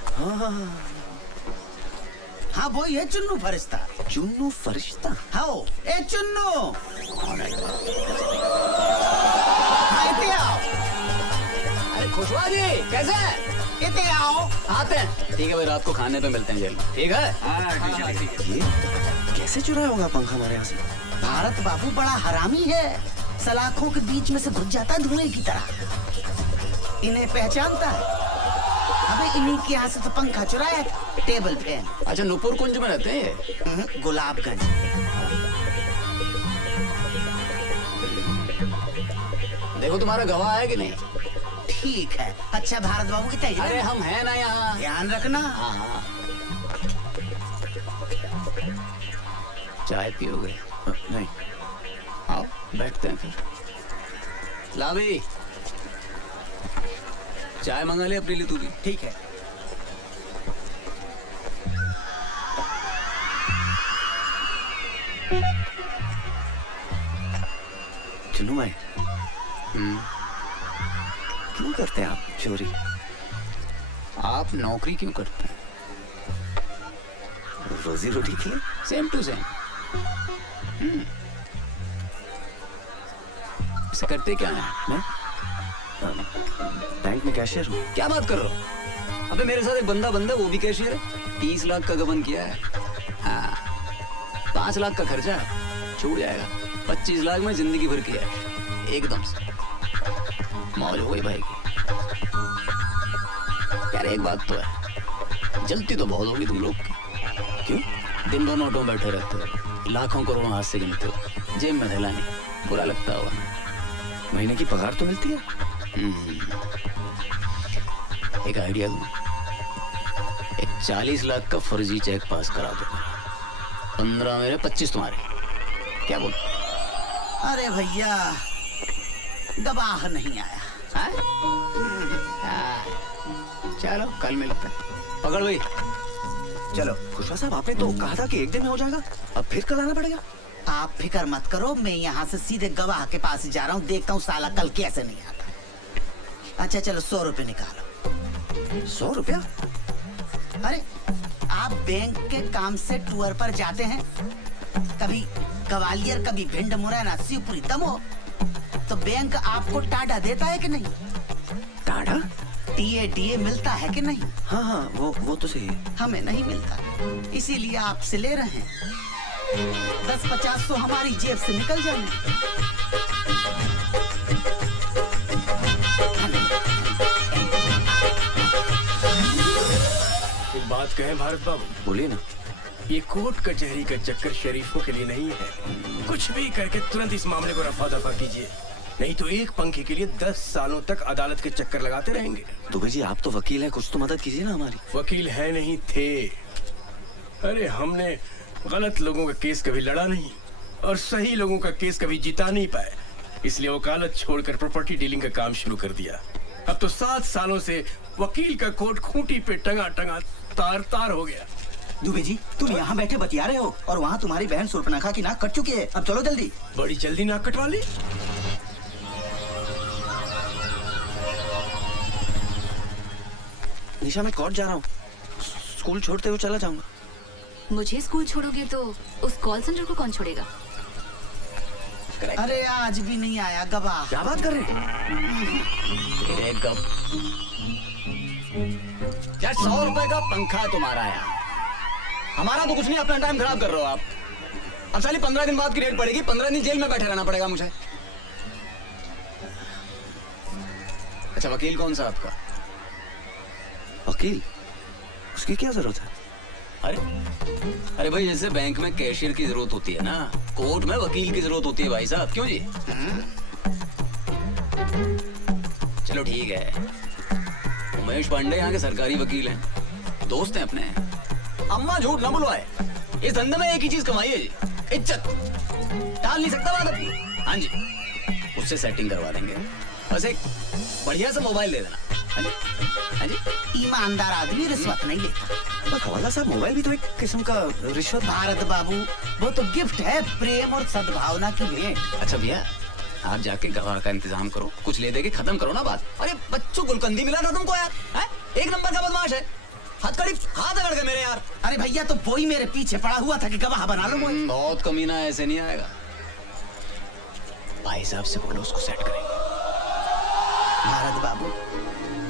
हाँ वही है चुन्नू फरिश्ता। चुन्नू फरिश्ता? हाँ ए चुन्नू। आओ। अरे खुशवा जी कैसे है? इतने आओ। आते हैं। ठीक है भाई, रात को खाने पे मिलते हैं जेल में। ठीक है? ये कैसे चुराया होगा पंखा हमारे यहाँ से? भारत बाबू बड़ा हरामी है, सलाखों के बीच में से घुस जाता है धुएं की तरह। इन्हें पहचानता है। अबे इन्हीं के यहाँ से तो पंखा चुराया, टेबल फैन। अच्छा नूपुर कुंज में रहते हैं? गुलाबगंज। देखो तुम्हारा गवाह है कि नहीं? ठीक है। अच्छा भारत बाबू की तय। अरे हम हैं ना यहाँ। ध्यान रखना। हाँ। चाय पियोगे? नहीं। आओ बैठते हैं फिर। लावी चाय मंगा ले अपने लिए तू भी। ठीक है। चुन्नू भाई क्यों करते हैं आप चोरी? आप नौकरी क्यों करते हैं? रोजी रोटी के लिए। Same to same. इसे करते क्या है? मैं बैंक में कैशियर हूँ। क्या बात कर रहे हो? अबे मेरे साथ एक बंदा वो भी कैशियर है। 30 लाख का गबन किया है। हाँ 5 लाख का खर्चा छूट जाएगा। 25 लाख में जिंदगी भर किया है। एकदम से मौज हो गई भाई की। यार एक बात तो है, जलती तो बहुत होगी तुम लोग की। क्यों? दिन भर नोटों में बैठे रहते हो, लाखों करोड़ों हाथ से गिनते हो, जेब में थैला नहीं, बुरा लगता होगा ना। महीने की पगार तो मिलती है। एक आइडिया दूं, एक 40 लाख का फर्जी चेक पास करा दो, 15 मेरे 25 तुम्हारे, क्या बोल? अरे भैया गवाह नहीं आया। चलो कल मिलते हैं, पकड़ भाई। चलो खुशवा साहब, आपने तो कहा था कि एक दिन में हो जाएगा, अब फिर कल आना पड़ेगा। आप फिक्र मत करो, मैं यहाँ से सीधे गवाह के पास ही जा रहा हूँ, देखता हूँ साला कल कैसे नहीं आता। अच्छा चलो 100 रुपए निकालो। 100 रुपया? अरे आप बैंक के काम से टूर पर जाते हैं, कभी ग्वालियर कभी भिंड मुरैना शिवपुरी दमोह, तो बैंक आपको टाडा देता है कि नहीं? टाडा? टीए मिलता है कि नहीं? हाँ हाँ वो तो सही है। हमें नहीं मिलता, इसीलिए आपसे ले रहे हैं। 10-50 तो हमारी जेब से निकल जाएंगे। एक बात कहें भारत बाबू, बोलिए ना। ये कोर्ट कचहरी का चक्कर शरीफों के लिए नहीं है। कुछ भी करके तुरंत इस मामले को रफा दफा कीजिए, नहीं तो एक पंखे के लिए 10 सालों तक अदालत के चक्कर लगाते रहेंगे। दुबे जी आप तो वकील हैं, कुछ तो मदद कीजिए ना हमारी। वकील है नहीं थे। अरे हमने गलत लोगों का केस कभी लड़ा नहीं और सही लोगों का केस कभी जिता नहीं पाए, इसलिए वकालत छोड़कर प्रॉपर्टी डीलिंग का काम शुरू कर दिया। अब तो 7 सालों से वकील का कोट खूंटी पे टंगा टंगा तार तार हो गया। दुबे जी तुम यहाँ बैठे बतिया रहे हो और वहाँ तुम्हारी बहन सुर्पनखा की नाक कट चुकी है, अब चलो जल्दी। बड़ी जल्दी नाक कटवा ली। निशा मैं कोर्ट जा रहा हूँ, स्कूल छोड़ते हुए चला जाऊंगा। मुझे स्कूल छोड़ोगे तो उस कॉल सेंटर को कौन छोड़ेगा? अरे आज भी नहीं आया गवाह। क्या बात कर रहे हैं? क्या 100 रुपए का पंखा तुम्हारा है? हमारा तो कुछ नहीं, अपना टाइम खराब कर रहे हो आप। अब साली 15 दिन बाद की रेट पड़ेगी, 15 दिन जेल में बैठे रहना पड़ेगा मुझे। अच्छा वकील कौन सा आपका? वकील? उसकी क्या जरूरत है? अरे भाई जैसे बैंक में कैशियर की जरूरत होती है ना, कोर्ट में वकील की जरूरत होती है भाई साहब। क्यों जी? चलो ठीक है, उमेश पांडे यहाँ के सरकारी वकील हैं, दोस्त हैं अपने। अम्मा झूठ ना बुलवाए, इस धंधे में एक ही चीज कमाई है जी, इज्जत। टाल नहीं सकता बात अपनी। हाँ जी, उससे सेटिंग करवा देंगे, बस एक बढ़िया सा मोबाइल दे देना। हाँ जी, हाँ जी। ईमानदार आदमी रिश्वत नहीं लेता। पर खवाला साहब मोबाइल भी तो एक किस्म का रिश्वत। भारत बाबू वो तो गिफ्ट है, प्रेम और सद्भावना की भेंट। अच्छा भैया आप जाके गवाह का इंतजाम करो, कुछ ले दे के खत्म करो ना बात। अरे बच्चों गुलकंदी मिला था तुमको यार, है? एक नंबर का बदमाश है, हथकड़ी हाथ अकड़ गए मेरे यार। अरे भैया तो वही मेरे पीछे पड़ा हुआ था कि गवाह बना लो मुझे। बहुत कमीना है, ऐसे नहीं आएगा। भाई साहब से बोलो उसको सेट करेंगे। भारत बाबू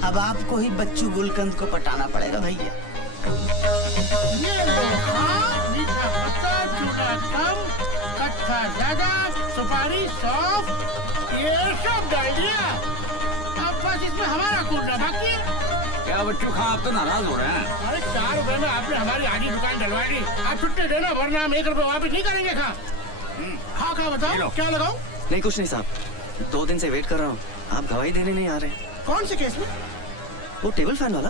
अब आपको ही बच्चू गुलकंद को पटाना पड़ेगा भैया। मीठा पत्ता, चूड़ा कम, खट्टा ज्यादा, सुपारी सॉफ्ट, ये सब डाल दिया। अब बस इसमें हमारा कूटना बाकी है। क्या बच्चू खां आप तो नाराज हो रहे हैं? अरे 4 रुपए में आपने हमारी आधी दुकान डलवा दी, आप छुट्टे देना वरना हम 1 रुपए वापस नहीं करेंगे। खा बताओ क्या लगाओ? नहीं कुछ नहीं साहब, 2 दिन से वेट कर रहा हूँ, आप गवाही देने नहीं आ रहे। कौन से केस में? वो टेबल फैन वाला।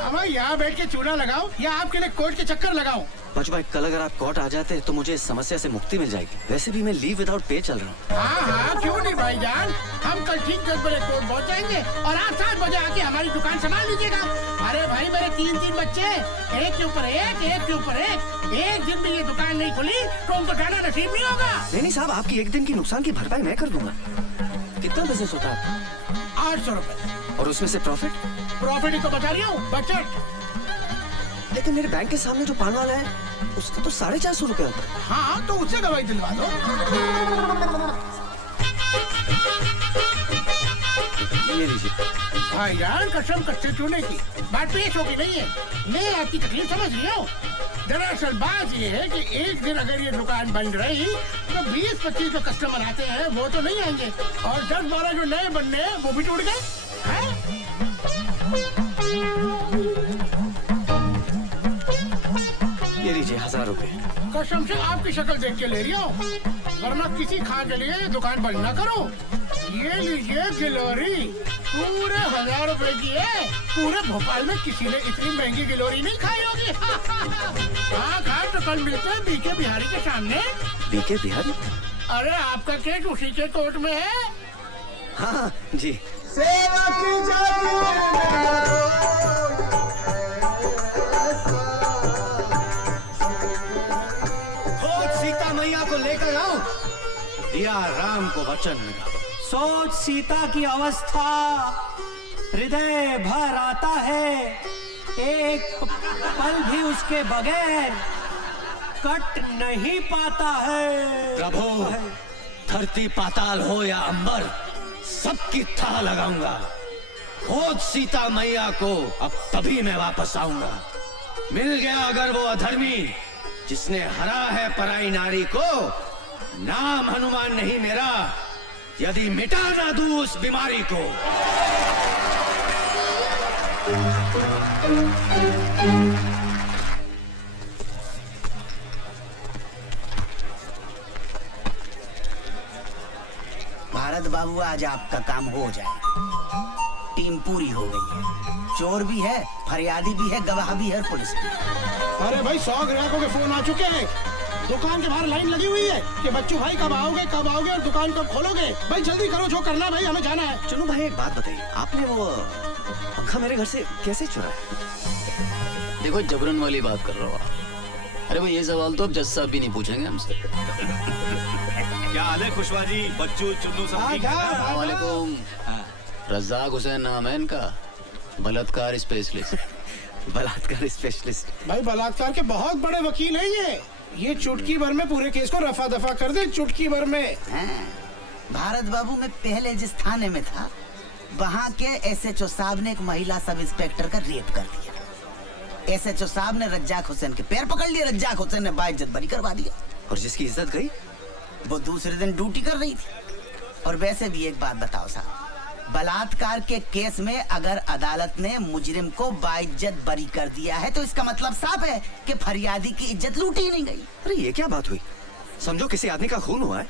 अब यहाँ बैठ के चूड़ा लगाओ या आपके लिए कोर्ट के चक्कर लगाओ? बच भाई कल अगर आप कोर्ट आ जाते तो मुझे इस समस्या से मुक्ति मिल जाएगी। वैसे भी मैं लीव विदाउट पे चल रहा हूँ। हाँ क्यों नहीं भाईजान, हम कल ठीक 10 बजे कोर्ट पहुँचाएंगे और आप 7 बजे आके हमारी दुकान संभाल लीजिएगा। अरे भाई मेरे 3 बच्चे, एक के ऊपर एक के ऊपर एक दिन भी ये दुकान नहीं खुली तो उनको खाना नसीब नहीं होगा। नहीं साहब, आपकी एक दिन की नुकसान की भरपाई मैं कर दूंगा। कितना बिजनेस होता है? 800 रुपए। और उसमें से प्रॉफिट ही तो बता रही हूँ, बजट। लेकिन मेरे बैंक के सामने जो पान वाला है उसका तो 450 रुपए होता है। हाँ तो उससे गवाही दिलवा दो। ये लीजिए। भाईजान कसम कच्चे चूने की बात पेश होगी नहीं है। मैं आपकी तकलीफ समझ रही हूँ। दरअसल बात ये है कि एक दिन अगर ये दुकान बंद रही तो 20-25 जो कस्टमर आते हैं वो तो नहीं आएंगे और 10-12 जो नए बनने हैं वो भी टूट गए हैं? ये लीजिए 1000 रुपए। कसम से आपकी शक्ल देख के ले रही हूँ, वरना किसी खा के लिए दुकान बंद ना करो। ये लीजिए गिलोरी, पूरे 1000 रुपए की है। पूरे भोपाल में किसी ने इतनी महंगी गिलोरी नहीं खाई होगी। हाँ खा तो कल मिलते हैं बीके बिहारी के सामने। बीके बिहारी? अरे आपका केस उसी के कोर्ट में है। हाँ जी। सेवा की जाती सीता मैया को लेकर आओ, दिया राम को वचन मिला। सोच सीता की अवस्था, हृदय भर आता है, एक पल भी उसके बगैर कट नहीं पाता है। प्रभु, धरती पाताल हो या अंबर, सबकी थाह लगाऊंगा। खोज सीता मैया को, अब तभी मैं वापस आऊंगा। मिल गया अगर वो अधर्मी जिसने हरा है पराई नारी को, नाम हनुमान नहीं मेरा, यदि मिटा ना दूं उस बीमारी को। भारत बाबू आज आपका काम हो जाए। टीम पूरी हो गई है, चोर भी है, फरियादी भी है, गवाह भी है, पुलिस भी। अरे भाई 100 ग्राहकों के फोन आ चुके हैं। दुकान के बाहर लाइन लगी हुई है कि बच्चों भाई कब आओगे और दुकान कब खोलोगे। भाई जल्दी करो, जो करना भाई, हमें जाना है। चलो भाई एक बात बताइए, आपने वो पंखा मेरे घर से कैसे चुराया? देखो जबरन वाली बात कर रहा हो आप। अरे भाई ये सवाल तो अब जज साहब भी नहीं पूछेंगे हमसे। क्या हाल है खुशवा जी, बच्चू चुन्नू सब ठीक है? अस्सलामुअलैकुम। रज़ाक हुसैन नाम है इनका, बलात्कार स्पेशलिस्ट। बलात्कार स्पेशलिस्ट? भाई बलात्कार के बहुत बड़े वकील हैं ये चुटकी भर में पूरे केस को रफा दफा कर दे, चुटकी भर में। भारत बाबू में पहले जिस थाने में था, वहाँ के SHO साहब ने एक महिला सब इंस्पेक्टर का रेप कर दिया। SHO साहब ने रज्जाक हुसैन के पैर पकड़ लिए, रज्जाक हुसैन ने बाइज्जत बरी करवा दिया। और जिसकी इज्जत गई वो दूसरे दिन ड्यूटी कर रही थी। और वैसे भी एक बात बताओ साहब, बलात्कार के केस में अगर अदालत ने मुजरिम को बाइज्जत बरी कर दिया है तो इसका मतलब साफ है कि फरियादी की इज्जत लूटी ही नहीं गई। अरे ये क्या बात हुई? समझो किसी आदमी का खून हुआ है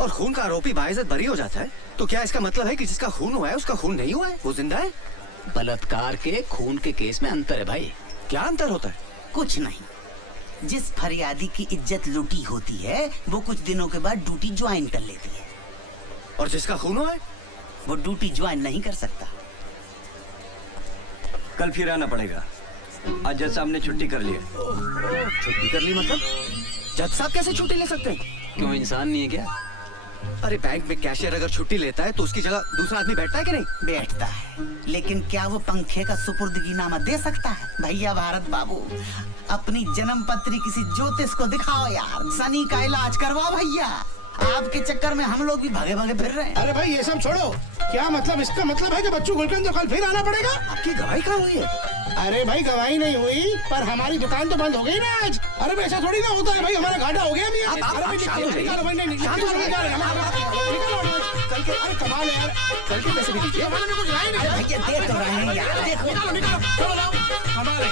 और खून का आरोपी बाइज्जत बरी हो जाता है, तो क्या इसका मतलब है कि जिसका खून हुआ है उसका खून नहीं हुआ है, वो जिंदा है? बलात्कार के खून के केस में अंतर है भाई। क्या अंतर होता है? कुछ नहीं। जिस फरियादी की इज्जत लूटी होती है वो कुछ दिनों के बाद ड्यूटी ज्वाइन कर लेती है, और जिसका खून हुआ है वो ड्यूटी ज्वाइन नहीं कर सकता। कल फिर आना पड़ेगा। आज जज साहब ने छुट्टी कर ली है। छुट्टी कर ली मतलब? जज साहब कैसे छुट्टी ले सकते हैं? क्यों, इंसान नहीं है क्या? अरे बैंक में कैशियर अगर छुट्टी लेता है तो उसकी जगह दूसरा आदमी बैठता है कि नहीं? बैठता है, लेकिन क्या वो पंखे का सुपुर्दगीनामा दे सकता है? भैया भारत बाबू, अपनी जन्म पत्री किसी ज्योतिष को दिखाओ यार, शनि का इलाज करवाओ भैया। आपके चक्कर में हम लोग भी भागे भागे फिर रहे हैं। अरे भाई ये सब छोड़ो, क्या मतलब? इसका मतलब है कि बच्चू गुलकंद तो कल फिर आना पड़ेगा। आपकी गवाही कहाँ हुई है? अरे भाई गवाही नहीं हुई, पर हमारी दुकान तो बंद हो गई ना आज। अरे भाई ऐसा थोड़ी ना होता है भाई, हमारा घाटा हो गया। अरे कमाल है यार, कल के पैसे भी दीजिए। भैया दे तो रहे हैं यार, देखो हमारे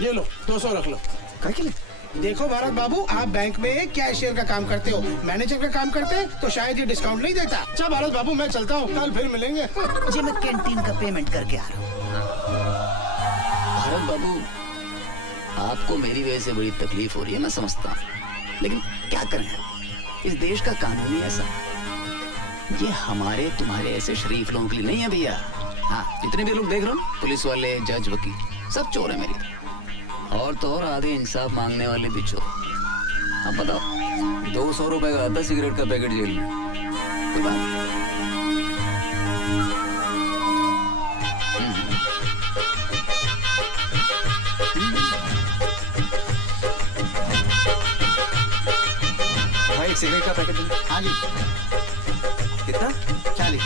ये लो 200 रख लो। क्या के लिए? देखो भारत बाबू, आप बैंक में कैशियर का काम करते हो, मैनेजर का काम करते हैं तो शायद ये डिस्काउंट नहीं देता। अच्छा भारत बाबू मैं चलता हूँ, कल फिर मिलेंगे। जी मैं कैंटीन का पेमेंट करके आ रहा हूँ। भारत बाबू, आपको मेरी वजह से बड़ी तकलीफ हो रही है, मैं समझता हूँ, लेकिन क्या करें, इस देश का कानून ही ऐसा। ये हमारे तुम्हारे ऐसे शरीफ लोगों के लिए नहीं है भैया। हाँ, जितने भी लोग देख रहे हो, पुलिस वाले, जज, वकील, सब चोर है मेरी। और तो और आधे इंसाफ मांगने वाले भी चोर। अब बताओ, 200 रुपए का आता सिगरेट का पैकेट जेल में, कोई बात नहीं। भाई एक सिगरेट का पैकेट। हाँ जी। कितना? 40।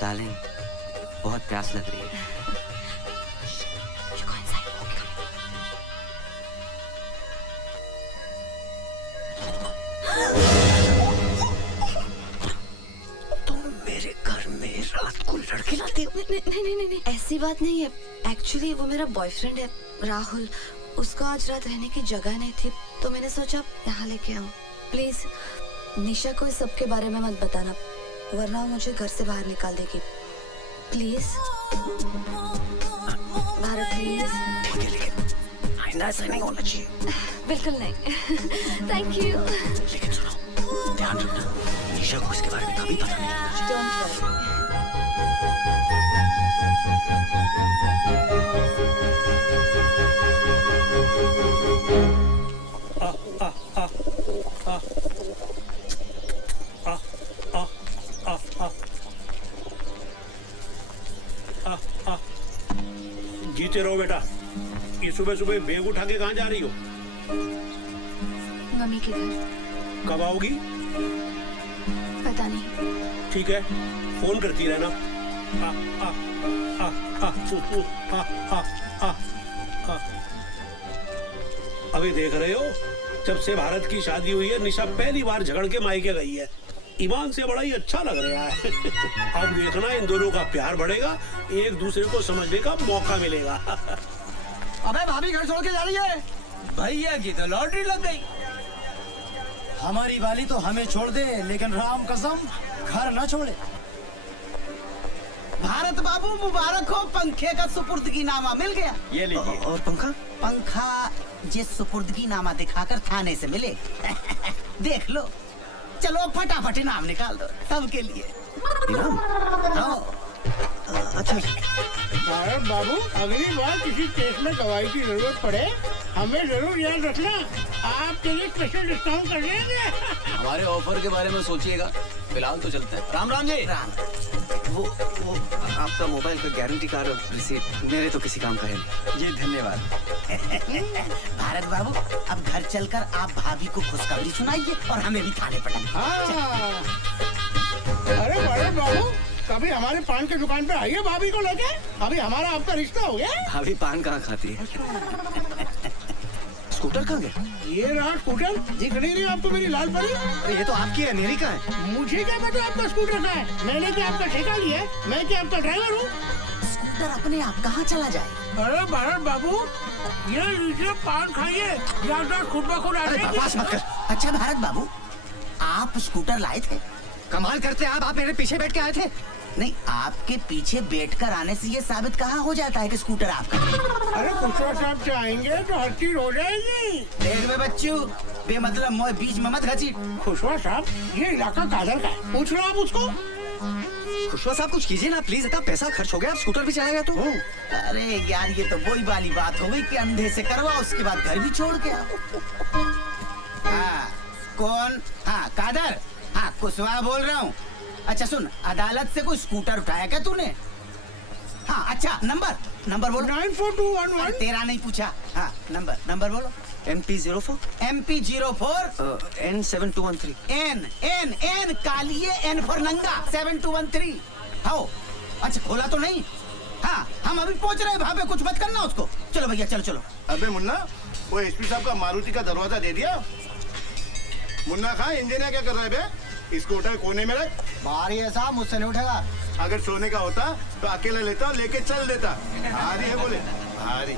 डार्लिंग, बहुत प्यास लग रही है। तुम मेरे घर में रात को लड़के लाते हो? नहीं, ऐसी बात नहीं है। एक्चुअली वो मेरा बॉयफ्रेंड है राहुल। उसको आज रात रहने की जगह नहीं थी तो मैंने सोचा यहाँ लेके आऊँ। प्लीज निशा को इस सब के बारे में मत बताना, वरना वो मुझे घर से बाहर निकाल देगी। Please Bharat please. ठीक है, लेकिन आइंदा ऐसा नहीं होना चाहिए। बिल्कुल नहीं। Thank you. लेकिन सुनो, ध्यान रखना, निशा को इसके बारे में कभी पता नहीं लगना चाहिए। Don't worry. जीते रहो बेटा। ये सुबह सुबह बैग उठा के कहाँ जा रही हो? मम्मी के घर। कब आओगी? पता नहीं। ठीक है, फोन करती रहना। अभी देख रहे हो, जब से भारत की शादी हुई है निशा पहली बार झगड़ के मायके गई है। ईमान से बड़ा ही अच्छा लग रहा है। अब देखना इन दोनों का प्यार बढ़ेगा, एक दूसरे को समझने का मौका मिलेगा। अबे भाभी घर छोड़ के जा रही है। भैया की तो लॉटरी लग गई। हमारी वाली तो हमें छोड़ दे, लेकिन राम कसम घर न छोड़े। भारत बाबू मुबारक हो, पंखे का सुपुर्दगी नामा मिल गया। ये लीजिए। और पंखा? पंखा जिस सुपुर्दगी नामा दिखाकर थाने से मिले। देख लो, चलो फटाफट इनाम निकाल दो सबके लिए। इनाम? अच्छा। भारत बाबू, अगली बार किसी केस में गवाही की जरूरत पड़े हमें जरूर याद रखना, आपके लिए स्पेशल डिस्काउंट कर देंगे। हमारे ऑफर के बारे में सोचिएगा, फिलहाल तो चलते हैं। राम राम जी। राम। वो आपका मोबाइल का गारंटी कार्ड और रिसीट मेरे तो किसी काम का है नहीं। जी धन्यवाद। भारत बाबू, अब घर चलकर आप भाभी को खुशखबरी सुनाइए और हमें भी थाने पटाइए। अरे भारत बाबू, कभी हमारे पान की दुकान पे आइए भाभी को लेके। अभी हमारा आपका रिश्ता हो गया। भाभी पान कहाँ खाती है? स्कूटर कहाँ गया? ये रहा स्कूटर, दिख नहीं रही आपको मेरी लाल परी? ये तो आपकी है, मेरी कहाँ है? मुझे क्या पता आपका स्कूटर का है? मैंने क्या आपका ठेका लिया है? मैं क्या आपका ड्राइवर हूँ? स्कूटर अपने आप कहाँ चला जाए? अरे भारत बाबू, ये लीजिए पान खाइए, ज्यादा खुद ब खुद अरे बकवास मत कर। अच्छा भारत बाबू, आप स्कूटर लाए थे? कमाल करते आप मेरे पीछे बैठ के आए थे? नहीं, आपके पीछे बैठकर आने से ये साबित कहाँ हो जाता है कि स्कूटर आपका है? अरे खुशवा साहब चाहेंगे तो हर चीज हो जाएगी। देख बे बच्चू, बेमतलब मोए बीच में मत घसीट। खुशवा साहब, ये इलाका कादर का है, पूछ लो आप उसको। खुशवा साहब कुछ कीजिए ना प्लीज, इतना पैसा खर्च हो गया, आप स्कूटर भी चलाएगा तो? अरे यार, ये तो वही वाली बात हो गई कि अंधे से करवा, उसके बाद घर भी छोड़ के आओ। हाँ, कौन? हाँ कादर। हाँ कुशवाहा बोल रहा हूँ। अच्छा सुन, अदालत से कोई स्कूटर उठाया क्या तूने? हाँ अच्छा, नंबर बोलो। 94211। तेरा नहीं पूछा। हाँ नंबर बोलो। MP04 N7213 N कालिए N फॉर नंगा 7213। हाँ अच्छा, खोला तो नहीं? हाँ हम अभी पहुंच रहे हैं, वहाँ पे कुछ मत करना उसको। चलो भैया चलो। अबे मुन्ना, वो एसपी साहब का मारुति का दरवाजा दे दिया? मुन्ना खां, इंजीनियर क्या कर रहा है बे? इसको उठा कोने में रख। भारी है साहब, मुझसे नहीं उठेगा। अगर सोने का होता तो अकेला लेता, लेके चल देता। भारी है बोले, भारी।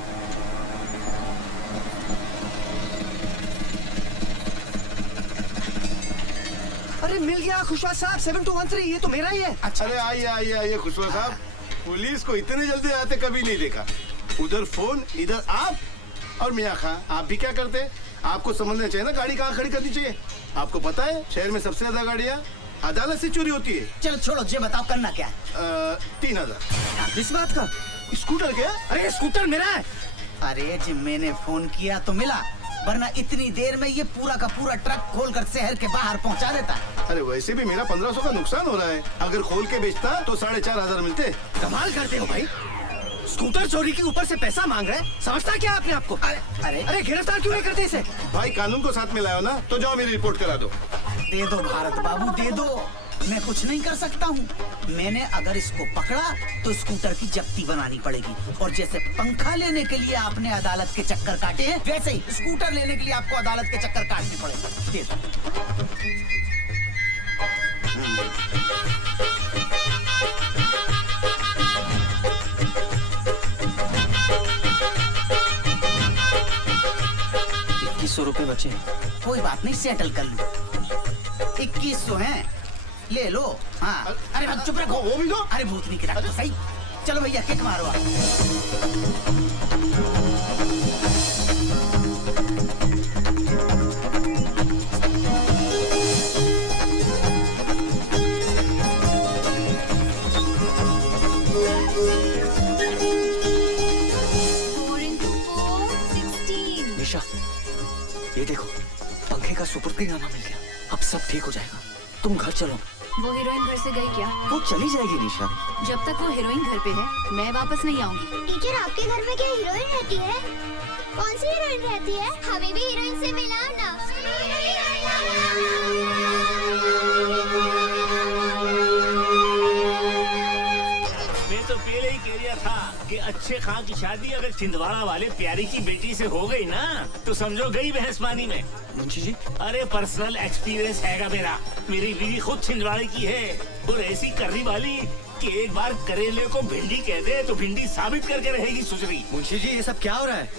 अरे मिल गया खुशवा साहब, 7213, ये तो मेरा ही है। अच्छा। अरे आइए खुशवा साहब, पुलिस को इतने जल्दी आते कभी नहीं देखा। उधर फोन, इधर आप। और मियाँ खां, आप भी क्या करते? आपको समझना चाहिए ना, गाड़ी कहाँ खड़ी करनी चाहिए। आपको पता है शहर में सबसे ज्यादा गाड़ियाँ अदालत से चोरी होती है। चलो छोड़ो, ये बताओ करना क्या है? 3000। इस बात का स्कूटर क्या? अरे स्कूटर मेरा है। अरे जी मैंने फोन किया तो मिला, वरना इतनी देर में ये पूरा का पूरा ट्रक खोलकर शहर के बाहर पहुंचा देता। अरे वैसे भी मेरा 1500 का नुकसान हो रहा है, अगर खोल के बेचता तो 4500 मिलते। कमाल करते हो भाई, स्कूटर चोरी के ऊपर से पैसा मांग रहे हैं। समझता क्या आपने आपको? अरे गिरफ्तार क्यों नहीं करते इसे? भाई कानून को साथ में लाओ ना, तो जाओ मेरी रिपोर्ट करा दो। दे दो भारत बाबू, दे दो। मैं कुछ नहीं कर सकता हूँ। मैंने अगर इसको पकड़ा तो स्कूटर की जब्ती बनानी पड़ेगी, और जैसे पंखा लेने के लिए आपने अदालत के चक्कर काटे हैं, वैसे ही स्कूटर लेने के लिए आपको अदालत के चक्कर काटने पड़ेंगे। दे दो। ₹2100 बचे। कोई बात नहीं, सेटल कर लो। 2100 हैं, ले लो। हाँ, अरे भाई चुप रखो। वो भी दो। अरे भूतनी की रख तो सही। चलो भैया किक मारो आप। निशा, ये देखो पंखे का सुपुर्दीनामा मिल गया। अब सब ठीक हो जाएगा। तुम घर चलो। वो हीरोइन घर से गई क्या? वो चली जाएगी निशा। जब तक वो हीरोइन घर पे है मैं वापस नहीं आऊंगी। टीचर आपके घर में क्या हीरोइन रहती है? कौन सी हीरोइन रहती है? हमें भी हीरोइन से मिलाओ ना। मैं तो पहले ही कह रहा था कि अच्छे खां की शादी अगर छिंदवाड़ा वाले प्यारी की बेटी से हो गई ना तो समझो गई भैंसमानी में। मुंशी जी, अरे पर्सनल एक्सपीरियंस हैगा मेरा। मेरी बीवी खुद छिंदवाड़े की है और ऐसी कर्री वाली कि एक बार करेले को भिंडी कह दे तो भिंडी साबित करके रहेगी सुसरी। मुंशी जी ये सब क्या हो रहा है?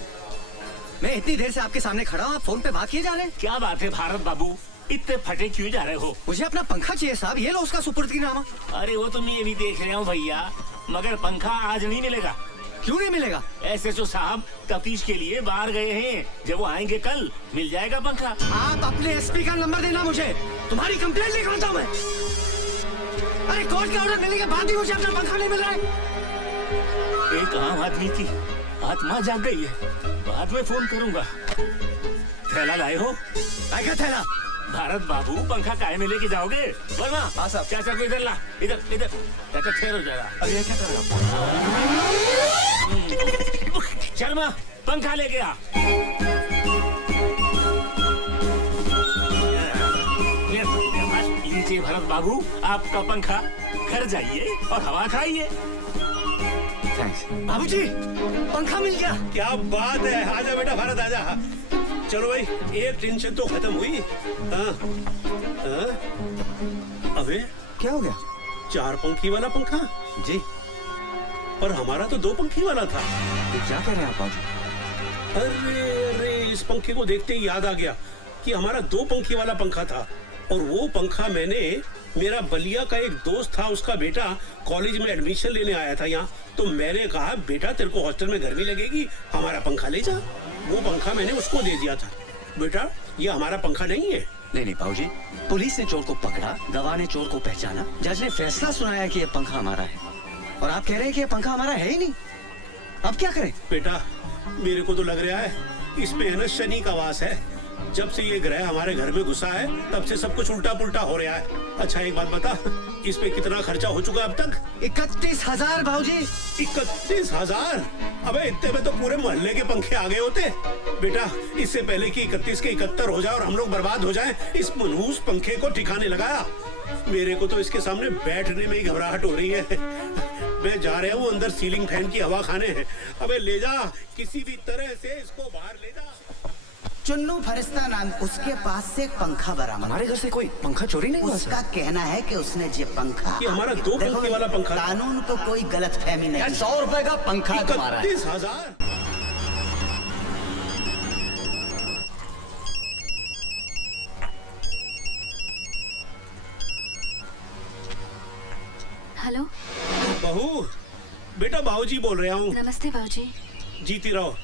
मैं इतनी देर से आपके सामने खड़ा हूँ, आप फोन पे बात किए जा रहे हैं। क्या बात है भारत बाबू, इतने फटे क्यों जा रहे हो? मुझे अपना पंखा चाहिए साहब, ये लो उसका सुपुर्दीनामा। अरे वो तो मैं ये भी देख रहा हूँ भैया, मगर पंखा आज नहीं मिलेगा। क्यों नहीं मिलेगा? SHO साहब तफ्तीश के लिए बाहर गए हैं, जब वो आएंगे कल मिल जाएगा पंखा। आप अपने SP का नंबर देना मुझे, तुम्हारी कंप्लेंट लिख रहा था मैं। अरे कोर्ट के ऑर्डर मिलने के बाद भी मुझे अपना पंखा नहीं मिल रहा है। एक आम आदमी की आत्मा जाग गई है, बाद में फोन करूंगा। थैला लाए हो? क्या थैला? भारत बाबू पंखा काहे में लेके जाओगे? वर्मा, हाँ साहब। चाचा को इधर ला, इधर इधर। चाचा ठहरो जरा। अरे क्या कर रहे हो? शर्मा पंखा लेके आ। लीजिए भरत बाबू आपका पंखा, घर जाइए और हवा खाइए। बाबूजी पंखा मिल गया। क्या बात है, आजा बेटा भारत आजा। चलो भाई एक टेंशन तो खत्म हुई। हाँ। हाँ? अबे क्या हो गया? 4 पंखी वाला पंखा जी, पर हमारा तो 2 पंखी वाला था। क्या कह रहे हैं आप बाबू? अरे इस पंखे को देखते ही याद आ गया कि हमारा 2 पंखी वाला पंखा था, और वो पंखा मैंने, मेरा बलिया का एक दोस्त था, उसका बेटा कॉलेज में एडमिशन लेने आया था यहाँ, तो मैंने कहा बेटा तेरे को हॉस्टल में गर्मी लगेगी, हमारा पंखा ले जा। वो पंखा मैंने उसको दे दिया था। बेटा ये हमारा पंखा नहीं है। नहीं बाबूजी, पुलिस ने चोर को पकड़ा, गवाह ने चोर को पहचाना, जज ने फैसला सुनाया कि ये पंखा हमारा है, और आप कह रहे हैं कि ये पंखा हमारा है ही नहीं। अब क्या करें? बेटा मेरे को तो लग रहा है इस पे है ना शनि का वास है। जब से ये ग्रह हमारे घर में घुसा है तब से सब कुछ उल्टा पुल्टा हो रहा है। अच्छा एक बात बता, इस पे कितना खर्चा हो चुका अब तक? 31,000 भाऊजी। 31,000? अबे इतने में तो पूरे मोहल्ले के पंखे आ गए होते। बेटा इससे पहले कि 31 के 71 हो जाए और हम लोग बर्बाद हो जाएं, इस मनहूस पंखे को ठिकाने लगाया। मेरे को तो इसके सामने बैठने में ही घबराहट हो रही है। मैं जा रहा हूँ अंदर सीलिंग फैन की हवा खाने हैं। अबे ले जा, किसी भी तरह से इसको बाहर ले जा। चुन्नू फरिश्ता नाम उसके पास से एक पंखा बरामद। हमारे घर से कोई पंखा चोरी नहीं हुआ? उसका कहना है कि उसने ये पंखा, ये हमारा 2 पंखे वाला पंखा। कानून को कोई गलत फहमी नहीं। 100 रुपए का पंखा तुम्हारा है। 31,000? हेलो बहू, बेटा बाबूजी बोल रहा हूँ। नमस्ते बाबूजी। जीती रहो।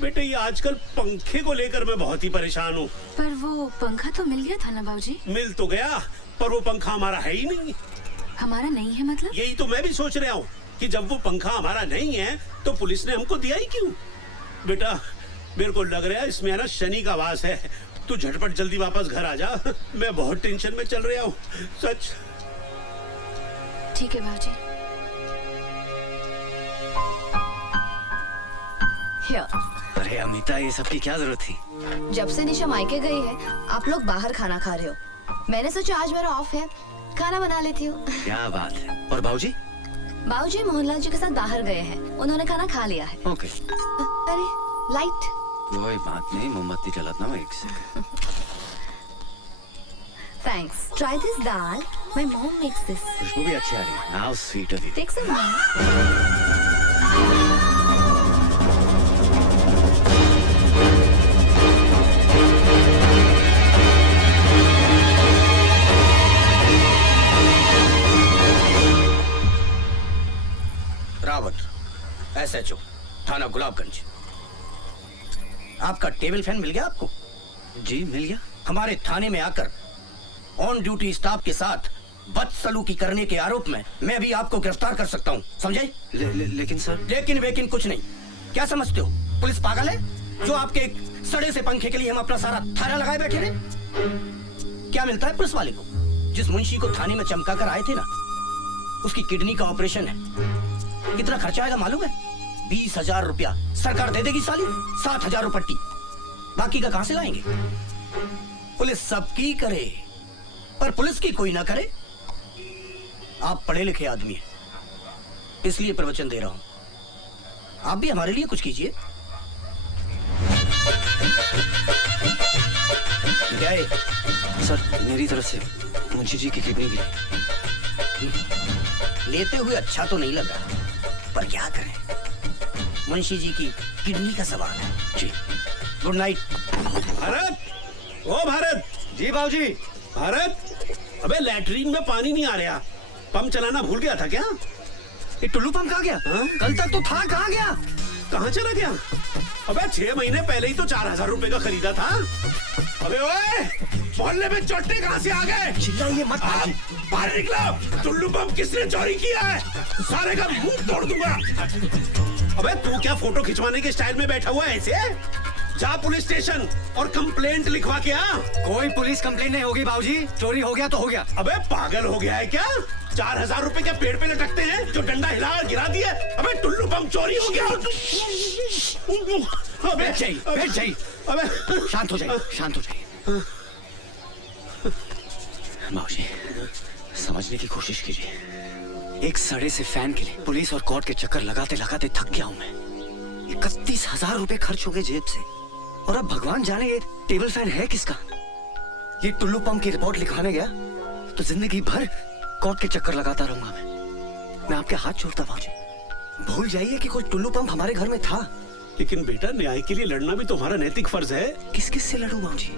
बेटे ये आजकल पंखे को लेकर मैं बहुत ही परेशान हूँ। पर वो पंखा तो मिल गया था ना बाबूजी? मिल तो गया, पर वो पंखा हमारा है ही नहीं। हमारा नहीं है मतलब? यही तो मैं भी सोच रहा हूँ कि जब वो पंखा हमारा नहीं है तो पुलिस ने हमको दिया ही क्यों? बेटा मेरे को लग रहा है इसमें है ना शनि का वास है। तू झटपट जल्दी वापस घर आ जा, मैं बहुत टेंशन में चल रहा हूँ सच। ठीक है बाबूजी। अरे अमिता, ये सब की क्या जरूरत थी? जब से निशा मायके गई है आप लोग बाहर खाना खा रहे हो, मैंने सोचा आज मेरा ऑफ है, खाना बना लेती हूँ। क्या बात है। और बाबूजी? बाबूजी मोहनलाल जी के साथ बाहर गए हैं, उन्होंने खाना खा लिया है। ओके। अरे लाइट। कोई बात नहीं, मोमबत्ती जलाता हूँ एक second. Thanks. Try this dal, my mom makes this. खुशबू भी अच्छी आ रही है। How sweet of you. Take some. Rawat, SHO, थाना गुलाबगंज। आपका टेबल फैन मिल गया आपको? जी मिल गया। हमारे थाने में आकर ऑन ड्यूटी स्टाफ के साथ बदसलूकी करने के आरोप में मैं भी आपको गिरफ्तार कर सकता हूँ, समझे? लेकिन सर। लेकिन वेकिन कुछ नहीं। क्या समझते हो पुलिस पागल है जो आपके एक सड़े से पंखे के लिए हम अपना सारा थाना लगाए बैठे रहे? क्या मिलता है पुलिस वाले को? जिस मुंशी को थाने में चमका कर आए थे ना, उसकी किडनी का ऑपरेशन है। कितना खर्चा आएगा मालूम है? 20,000 रुपया सरकार दे देगी साली, 7,000 पट्टी। बाकी का कहां से लाएंगे? पुलिस सबकी करे पर पुलिस की कोई ना करे। आप पढ़े लिखे आदमी हैं, इसलिए प्रवचन दे रहा हूं। आप भी हमारे लिए कुछ कीजिए। गए सर, मेरी तरफ से मुंशी जी की किडनी भी लेते हुए अच्छा तो नहीं लग रहा, पर क्या करें, मुंशी जी की किडनी का सवाल है। जी गुड नाइट। भारत, ओ भारत। जी बाबूजी। भारत, अबे लैट्रीन में पानी नहीं आ रहा, पंप चलाना भूल गया था क्या? ये टुल्लू पंप कहाँ गया? कल तक तो था, कहाँ गया? कहाँ चला गया? अबे 6 महीने पहले ही तो 4,000 रुपए का खरीदा था। अबे ओए, मोहल्ले में चोटे कहाँ से आ गए? चिल्लाइए मत। बाहर निकलो। टुल्लू पंप किसने चोरी किया है? सारे का मुंह तोड़ दूंगा। अबे तू क्या फोटो खिंचवाने के स्टाइल में बैठा हुआ है ऐसे? जा पुलिस स्टेशन और कंप्लेंट लिखवा के आ। कोई पुलिस कंप्लेंट नहीं होगी बाबूजी, चोरी हो गया तो हो गया। अबे पागल हो गया है क्या? 4,000 रुपए क्या पेड़ पे लटकते हैं जो डंडा हिला और गिरा दिया? अबे टुल्लू पंप चोरी हो गया। अबे बैठ जाइए। अबे शांत हो जाइए, शांत हो जाइए। बाबूजी समझने की कोशिश कीजिए। एक सड़े से फैन के लिए पुलिस और कोर्ट के चक्कर लगाते लगाते थक गया हूं मैं। 31,000 रुपए खर्च हो गए जेब से, और अब भगवान जाने ये टेबल फैन है किसका। ये टुल्लू पंप की रिपोर्ट लिखवाने गया तो जिंदगी भर कोर्ट के चक्कर लगाता रहूंगा मैं आपके हाथ छोड़ता बाबूजी। भूल जाइए कि कोई टुल्लू पंप हमारे घर में था। लेकिन बेटा न्याय के लिए लड़ना भी तुम्हारा नैतिक फर्ज है। किस किस से लड़ूं बाबूजी,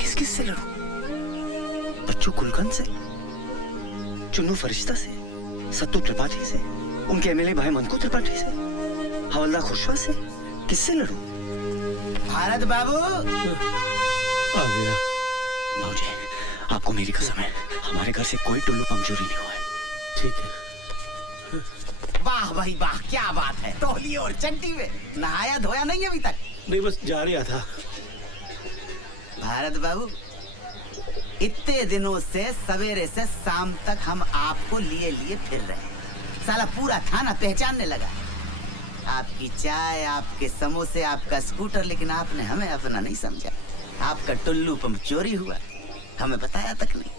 किस किस से लड़ूं? बच्चू गुलकंद से, चुन्नू फरिश्ता से, सत्तू त्रिपाठी से, उनके एमएलए भाई मनकू त्रिपाठी से, हवलदार खुशवा से, किससे लड़ूं? भारत बाबू आ गया। बाबूजी आपको मेरी कसम है, हमारे घर से कोई टुल्लू पंप चोरी नहीं हुआ है। ठीक है। वाह भाई वाह, क्या बात है। तौलिए और चड्डी में नहाया धोया नहीं अभी तक? नहीं, बस जा रहा था। भारत बाबू, इतने दिनों से सवेरे से शाम तक हम आपको लिए लिए फिर रहे हैं। साला पूरा थाना पहचानने लगा। आपकी चाय, आपके समोसे, आपका स्कूटर, लेकिन आपने हमें अपना नहीं समझा। आपका टुल्लू पंप चोरी हुआ, हमें बताया तक नहीं।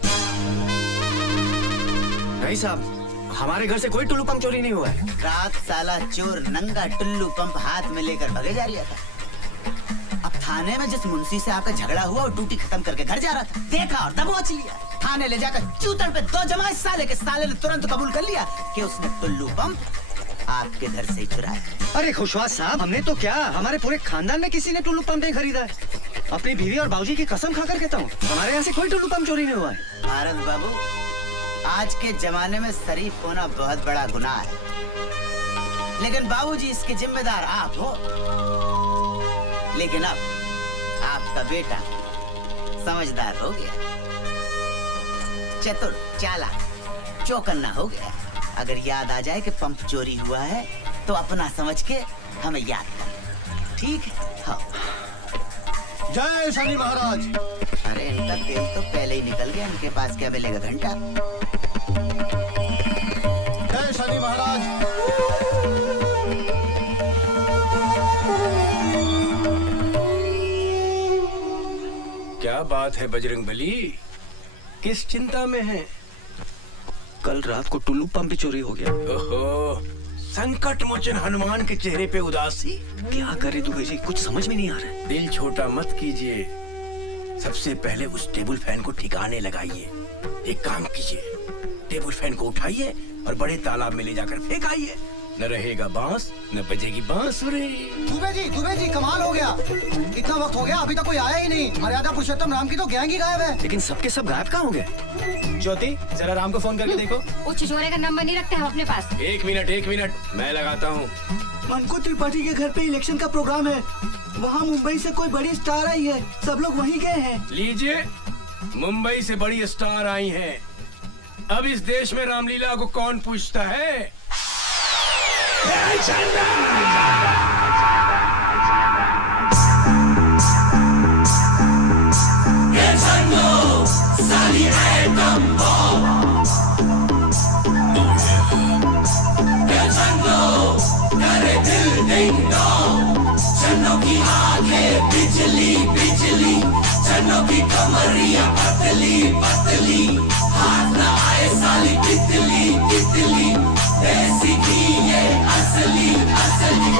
भाई साहब, हमारे घर से कोई टुल्लू पंप चोरी नहीं हुआ है। रात साला चोर नंगा टुल्लू पंप हाथ में लेकर भगे जा रहा था। अब थाने में जिस मुंशी से आपका झगड़ा हुआ और ड्यूटी खत्म करके घर जा रहा था, देखा और दबोच लिया। थाने ले जाकर चूतड़ पे 2 जमाए साले के। साले ने तुरंत कबूल कर लिया कि उसने टुल्लू पंप आपके घर से चुराया। अरे खुशवा साहब, हमने तो क्या, हमारे पूरे खानदान में किसी ने टुल्लू पंप नहीं खरीदा है। अपनी बीवी और बाबूजी की कसम खाकर कहता हूँ, हमारे यहाँ से कोई टुल्लू पंप चोरी नहीं हुआ है। भारत बाबू, आज के जमाने में शरीफ होना बहुत बड़ा गुनाह है, लेकिन बाबूजी इसके जिम्मेदार आप हो। लेकिन अब आपका बेटा समझदार हो गया। चतुर, चालाक, चौकन्ना हो गया। अगर याद आ जाए कि पंप चोरी हुआ है तो अपना समझ के हमें याद कर, ठीक है? हाँ। जय शनि महाराज। अरे इनका तेल तो पहले ही निकल गया, इनके पास क्या मिलेगा घंटा? जय शनि महाराज। क्या बात है बजरंगबली, किस चिंता में है? कल रात को टुल्लू पंप भी चोरी हो गया। ओहो, संकट मोचन हनुमान के चेहरे पे उदासी। क्या करे दुबे जी, कुछ समझ में नहीं आ रहा है। दिल छोटा मत कीजिए, सबसे पहले उस टेबल फैन को ठिकाने लगाइए। एक काम कीजिए, टेबल फैन को उठाइए और बड़े तालाब में ले जाकर फेंकाइए। न रहेगा बांस, न बजेगी बांसुरी। दुबे जी कमाल हो गया। इतना वक्त हो गया अभी तक कोई आया ही नहीं। मर्यादा पुरुषोत्तम राम की तो गैंग ही गायब है। लेकिन सबके सब गायब कहाँ हो गए? ज्योति, जरा राम को फोन करके देखो। वो छिछोरे का नंबर नहीं रखते हम अपने पास। एक मिनट, मैं लगाता हूँ। मनकू त्रिपाठी के घर पे इलेक्शन का प्रोग्राम है। वहाँ मुंबई से कोई बड़ी स्टार आई है, सब लोग वहीं गए हैं। लीजिए, मुंबई से बड़ी स्टार आई हैं। अब इस देश में रामलीला को कौन पूछता है? चन्नों की आंखें बिजली बिजली, चन्नों की कमरियां पतली पतली, हाथ न आए साली तितली तितली, ऐसी की ये असली असली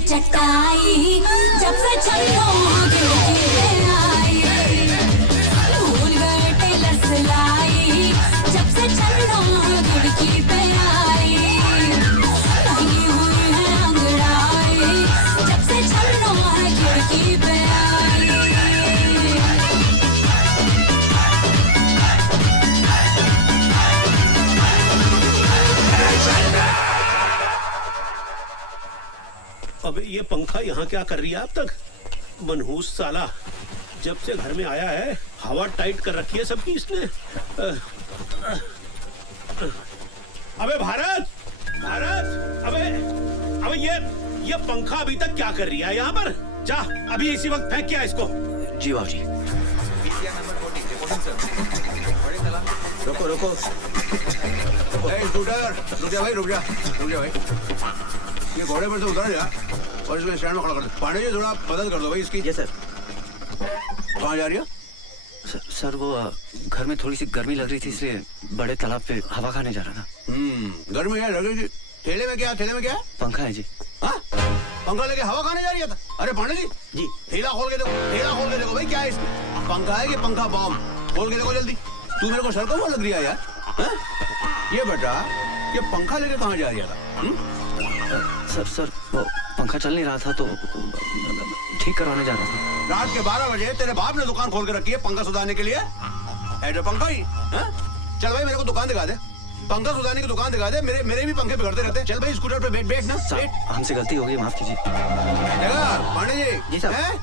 चटाई जब से चलो भूल गए टेलर सिलाई। अबे ये पंखा यहाँ क्या कर रही है अब तक? मनहूस साला, जब से घर में आया है हवा टाइट कर रखी है सबकी इसने। अबे भारत, भारत, अबे ये पंखा अभी तक क्या कर रही है यहाँ पर? जा अभी इसी वक्त फेंक किया इसको। जी बाबूजी। रुको रुको, स्कूटर रुक जा भाई, रुक जा भाई। ये घोड़े पर से उतर जा और इसको स्टैंड में खड़ा कर दो। पांडे जी थोड़ा मदद कर दो भाई इसकी। Yes sir. कहाँ जा रही है? सर वो घर में थोड़ी सी गर्मी लग रही थी, इसलिए बड़े तालाब पे हवा खाने जा रहा था। गर्मी है लग रही थी। ठेले में क्या? पंखा है जी। हाँ, पंखा लेके हवा खाने जा रही था? अरे पांडे जी ठेला खोल के देखो भाई, क्या है इसमें? पंखा है कि पंखा बॉम्ब? खोल के देखो जल्दी। तू मेरे को सर को वो लग रही है यार। ये बेटा, ये पंखा लेके कहाँ जा रही था? सर वो पंखा चल नहीं रहा था तो ठीक करवाने जा रहा था। रात के 12 बजे तेरे बाप ने दुकान खोल के रखी है पंखा सुधारने के लिए? ऐसा पंखा ही? चल भाई मेरे को दुकान दिखा दे, पंखा सुधारने की दुकान दिखा दे। मेरे भी पंखे बिगड़ते रहते हैं। चल भाई स्कूटर पे बैठ ना। हमसे गलती हो गई, माफ कीजिए। पांडे जी साहब,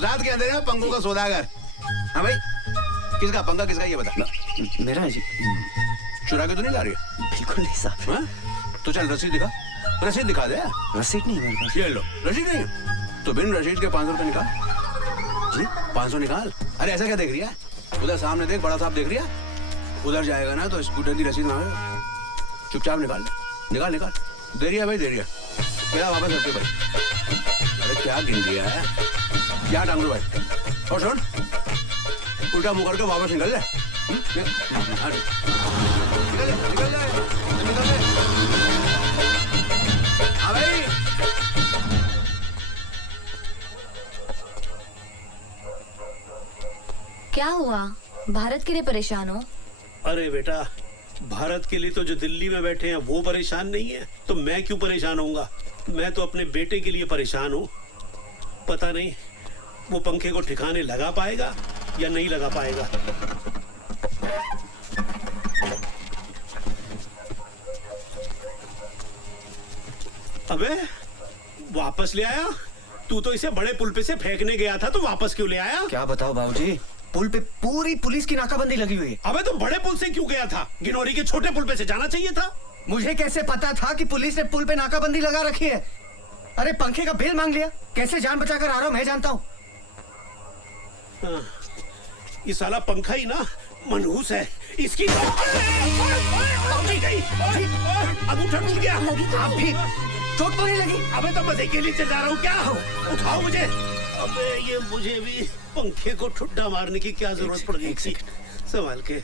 रात के अंधेरे में पंखों का सौदागर। हाँ भाई, किसका पंखा किसका ये बता? मेरा है जी। चुरा के तो नहीं ला रही? बिल्कुल नहीं साहब। तो चल रसीद दिखा, रसीद दिखा दे। रसीद नहीं है मेरे पास। ये लो, रसीद नहीं है तो बिन रसीद के 500 रुपए निकाल। जी 500 निकाल। अरे ऐसा क्या देख रही है? उधर सामने देख, बड़ा साहब देख रही है। उधर जाएगा ना तो स्कूटर की रसीद ना, चुपचाप निकाल। दे रही है भाई, दे रही है। मेरा वापस रखते भाई। अरे क्या गिन दिया है? क्या टांग लो भाई। और सुन, उल्टा मुंह करके वापस निकल ले। निकल ले। हाँ भाई। क्या हुआ? भारत के लिए परेशान हो? अरे बेटा, भारत के लिए तो जो दिल्ली में बैठे हैं वो परेशान नहीं है, तो मैं क्यों परेशान होऊंगा? मैं तो अपने बेटे के लिए परेशान हूँ। पता नहीं वो पंखे को ठिकाने लगा पाएगा या नहीं लगा पाएगा। अबे वापस ले आया? तू तो इसे बड़े पुल पे से फेंकने गया था, तो वापस क्यों ले आया? क्या बताओ बाबूजी, पुल पे पूरी पुलिस की नाकाबंदी लगी हुई है। अबे तो बड़े पुल से क्यों गया था? गिनौरी के छोटे पुल पे से जाना चाहिए था। मुझे कैसे पता था कि पुलिस ने पुल पे नाकाबंदी लगा रखी है? अरे पंखे का बिल मांग लिया, कैसे जान बचाकर आ रहा हूँ मैं जानता हूँ। ये साला पंखा ही ना मनहूस है इसकी। अंगूठा टूट गया। आप भी चोट तो नहीं लगी? अबे तो मजे के लिए चला रहा हूँ क्या? उठाओ मुझे। अबे ये मुझे भी पंखे को ठुड्डा मारने की क्या जरूरत पड़ गई थी? संभाल के।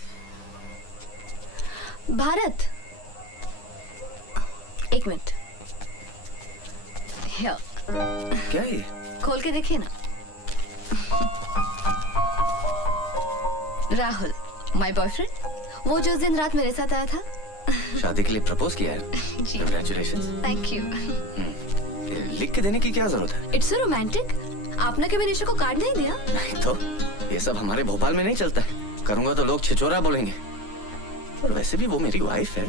भारत, एक मिनट। क्या ये? खोल के देखिए ना। राहुल, माय बॉयफ्रेंड, वो जो उस दिन रात मेरे साथ आया था। शादी के लिए प्रपोज किया है? जी। Congratulations। Thank you. लिख के देने की क्या जरूरत है? It's so romantic. आपने कभी निशा को कार्ड नहीं दिया? नहीं तो, ये सब हमारे भोपाल में नहीं चलता है। करूंगा तो लोग छिछोरा बोलेंगे। और वैसे भी वो मेरी वाइफ है,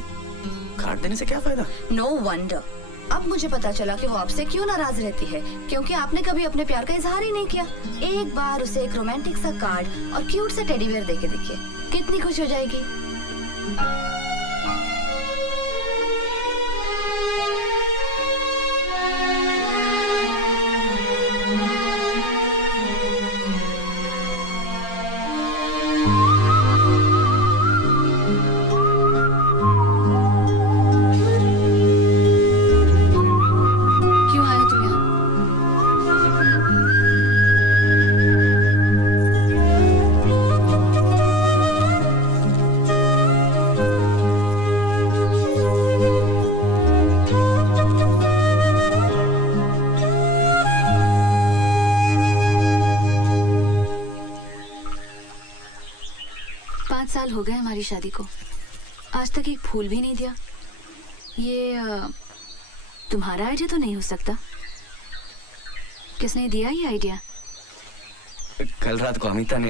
कार्ड देने से क्या फायदा? No wonder. अब मुझे पता चला कि वो आपसे क्यों नाराज रहती है, क्योंकि आपने कभी अपने प्यार का इजहार ही नहीं किया। एक बार उसे एक रोमांटिक सा कार्ड और क्यूट सा टेडी बियर देके देखिए, कितनी खुश हो जाएगी। क्यों आए तुम यहाँ? 5 साल हो गए हमारी शादी को, आज तक एक फूल भी नहीं दिया। ये तुम्हारा आइडिया तो नहीं हो सकता? किसने दिया ये आइडिया? कल रात को अमिता ने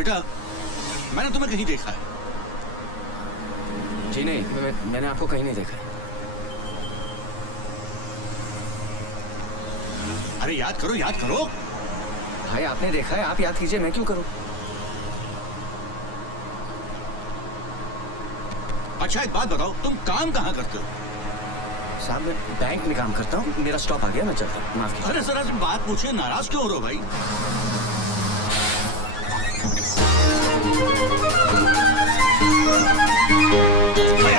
बेटा मैंने तुम्हें कहीं देखा है। जी नहीं, मैंने आपको कहीं नहीं देखा। अरे याद करो, याद करो। भाई आपने देखा है, आप याद कीजिए, मैं क्यों करूं? अच्छा एक बात बताओ, तुम काम कहाँ करते हो? साहब मैं बैंक में काम करता हूँ, मेरा स्टॉप आ गया, मैं चलता हूँ, माफ कीजिए। अरे सर तुम बात पूछे, नाराज क्यों हो रहे हो भाई?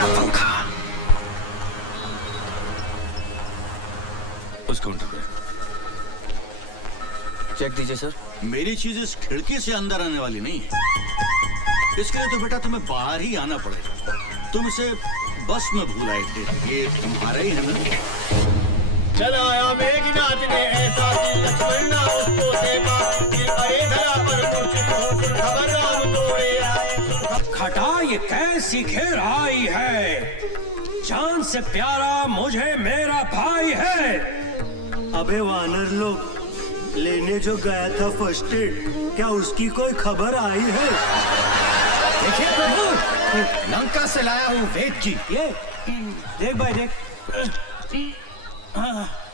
पंखा उस काउंटर पे चेक दीजिए सर। मेरी चीज इस खिड़की से अंदर आने वाली नहीं है, इसके लिए तो बेटा तुम्हें बाहर ही आना पड़ेगा। तुम इसे बस में भूल आए थे, ये तुम्हारा ही है ना? चला आया मेघनाथ ने ऐसा कि लक्ष्मण ना उसको सेवा, कि अरे धरा पर मूर्छित होकर खबर राम तोड़े आए। खटा ये कैसी घेर आई है, जान से प्यारा मुझे मेरा भाई है। अबे वानर लोग, लेने जो गया था फर्स्ट एड, क्या उसकी कोई खबर आई है? देखिए प्रभु, लंका से लाया हूँ वेद जी। ये देख भाई देख,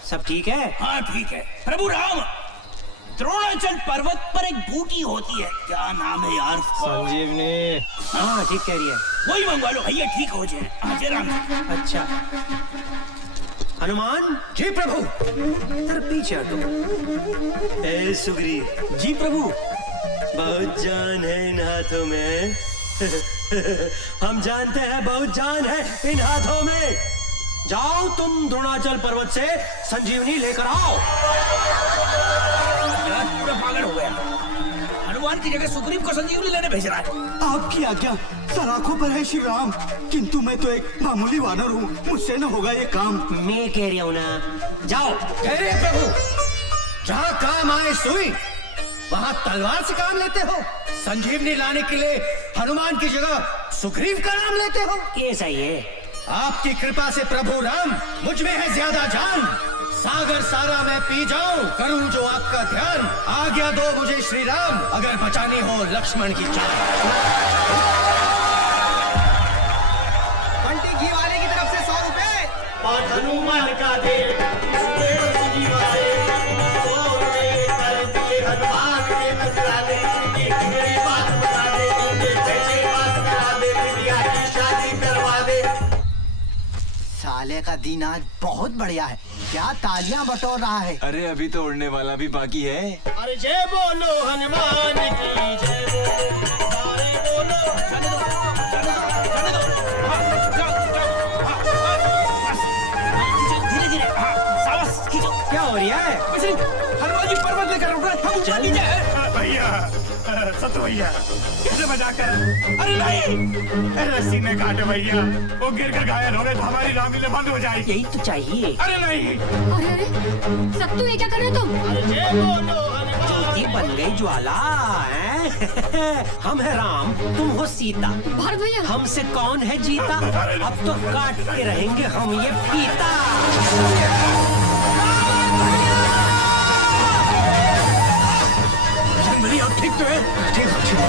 सब ठीक है? हाँ ठीक है। प्रभु राम, द्रोणाचल पर्वत पर एक बूटी होती है, क्या नाम है यार? संजीवनी। हाँ ठीक कह रही है। वही मंगवा लो भैया, ठीक हो जाए। हाँ जरा। अच्छा हनुमान जी प्रभु, तर पीछे हटो। ए सुग्रीव जी प्रभु। बहुत जान है इन हाथों में। हम जानते हैं बहुत जान है इन हाथों में। जाओ तुम द्रोणाचल पर्वत से संजीवनी लेकर आओ। पूरा पागल हो गया, हनुमान की जगह सुग्रीव को संजीवनी लेने भेज रहा है। आपकी आज्ञा, सलाखों पर है श्री राम, किंतु मैं तो एक मामूली वानर हूँ, मुझसे न होगा ये काम। मैं कह रहा हूँ ना, जाओ। अरे प्रभु, जहाँ काम आए सुई, वहाँ तलवार से काम लेते हो। संजीवनी लाने के लिए हनुमान की जगह सुग्रीव का नाम लेते हो। ये सही है। आपकी कृपा से प्रभु राम, मुझ में है ज्यादा जान। सागर सारा मैं पी जाऊं, करूं जो आपका ध्यान। आज्ञा दो मुझे श्री राम, अगर बचानी हो लक्ष्मण की जान। बंटी घी वाले की तरफ से 100 रुपए और हनुमान का दे हनुमान के नजराने, एक मेरी बात बता दे, पैसे पास करा दे, बिटिया की शादी करवा दे। साले का दिन आज बहुत बढ़िया है, क्या तालियां बटोर रहा है। अरे अभी तो उड़ने वाला भी बाकी है। अरे जय बोलो हनुमान की जय बोलो, सारे बोलो। जाने दो, जाने दो, जाने दो। हाँ, जाओ, जाओ, हाँ, बस। धीरे धीरे, हाँ, सावस खींचो। क्या हो रहा है? कुछ नहीं, हनुमान जी पर्वत लेकर उठ रहे हैं, हम ऊपर नीचे हैं। भैया, सत्तू भैया, कैसे मजाक कर? अरे नहीं, रस्सी ने काटे भैया, वो गिर कर घायल हो गए तो हमारी रामलीला बंद हो जाएगी। यही तो चाहिए। अरे नहीं। अरे अरे सत्तू, ये क्या कर रहे हो तुम? अरे जय बोलो हनुमान। ज्योति बन गई ज्वाला हैं? हम है राम, तुम हो सीता। भारत भैया, हमसे कौन है जीता? अब तो काट के रहेंगे हम ये फीता। भैया ठीक तो है? ठीक है, ठीक है।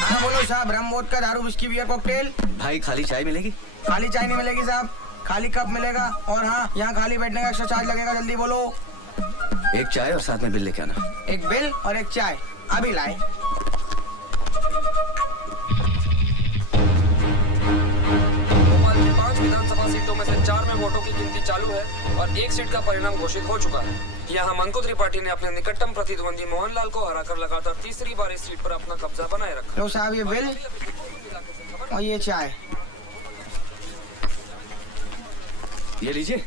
हाँ बोलो साहब, रम वोदका दारू विस्की बियर कॉकटेल। भाई खाली चाय मिलेगी? खाली चाय नहीं मिलेगी साहब, खाली कप मिलेगा। और हाँ, यहाँ खाली बैठने का एक्स्ट्रा चार्ज लगेगा, जल्दी बोलो। एक चाय और साथ में बिल लेके आना। एक बिल और एक चाय, अभी लाए। भोपाल की 5 विधानसभा सीटों में से 4 में वोटों की गिनती चालू है और एक सीट का परिणाम घोषित हो चुका है। यहाँ मंकोत्री पार्टी ने अपने निकटतम प्रतिद्वंदी मोहनलाल को हराकर लगातार तीसरी बार इस सीट पर अपना कब्जा बनाए रखा। लो साहब ये बिल और ये चाय। ये लीजिए।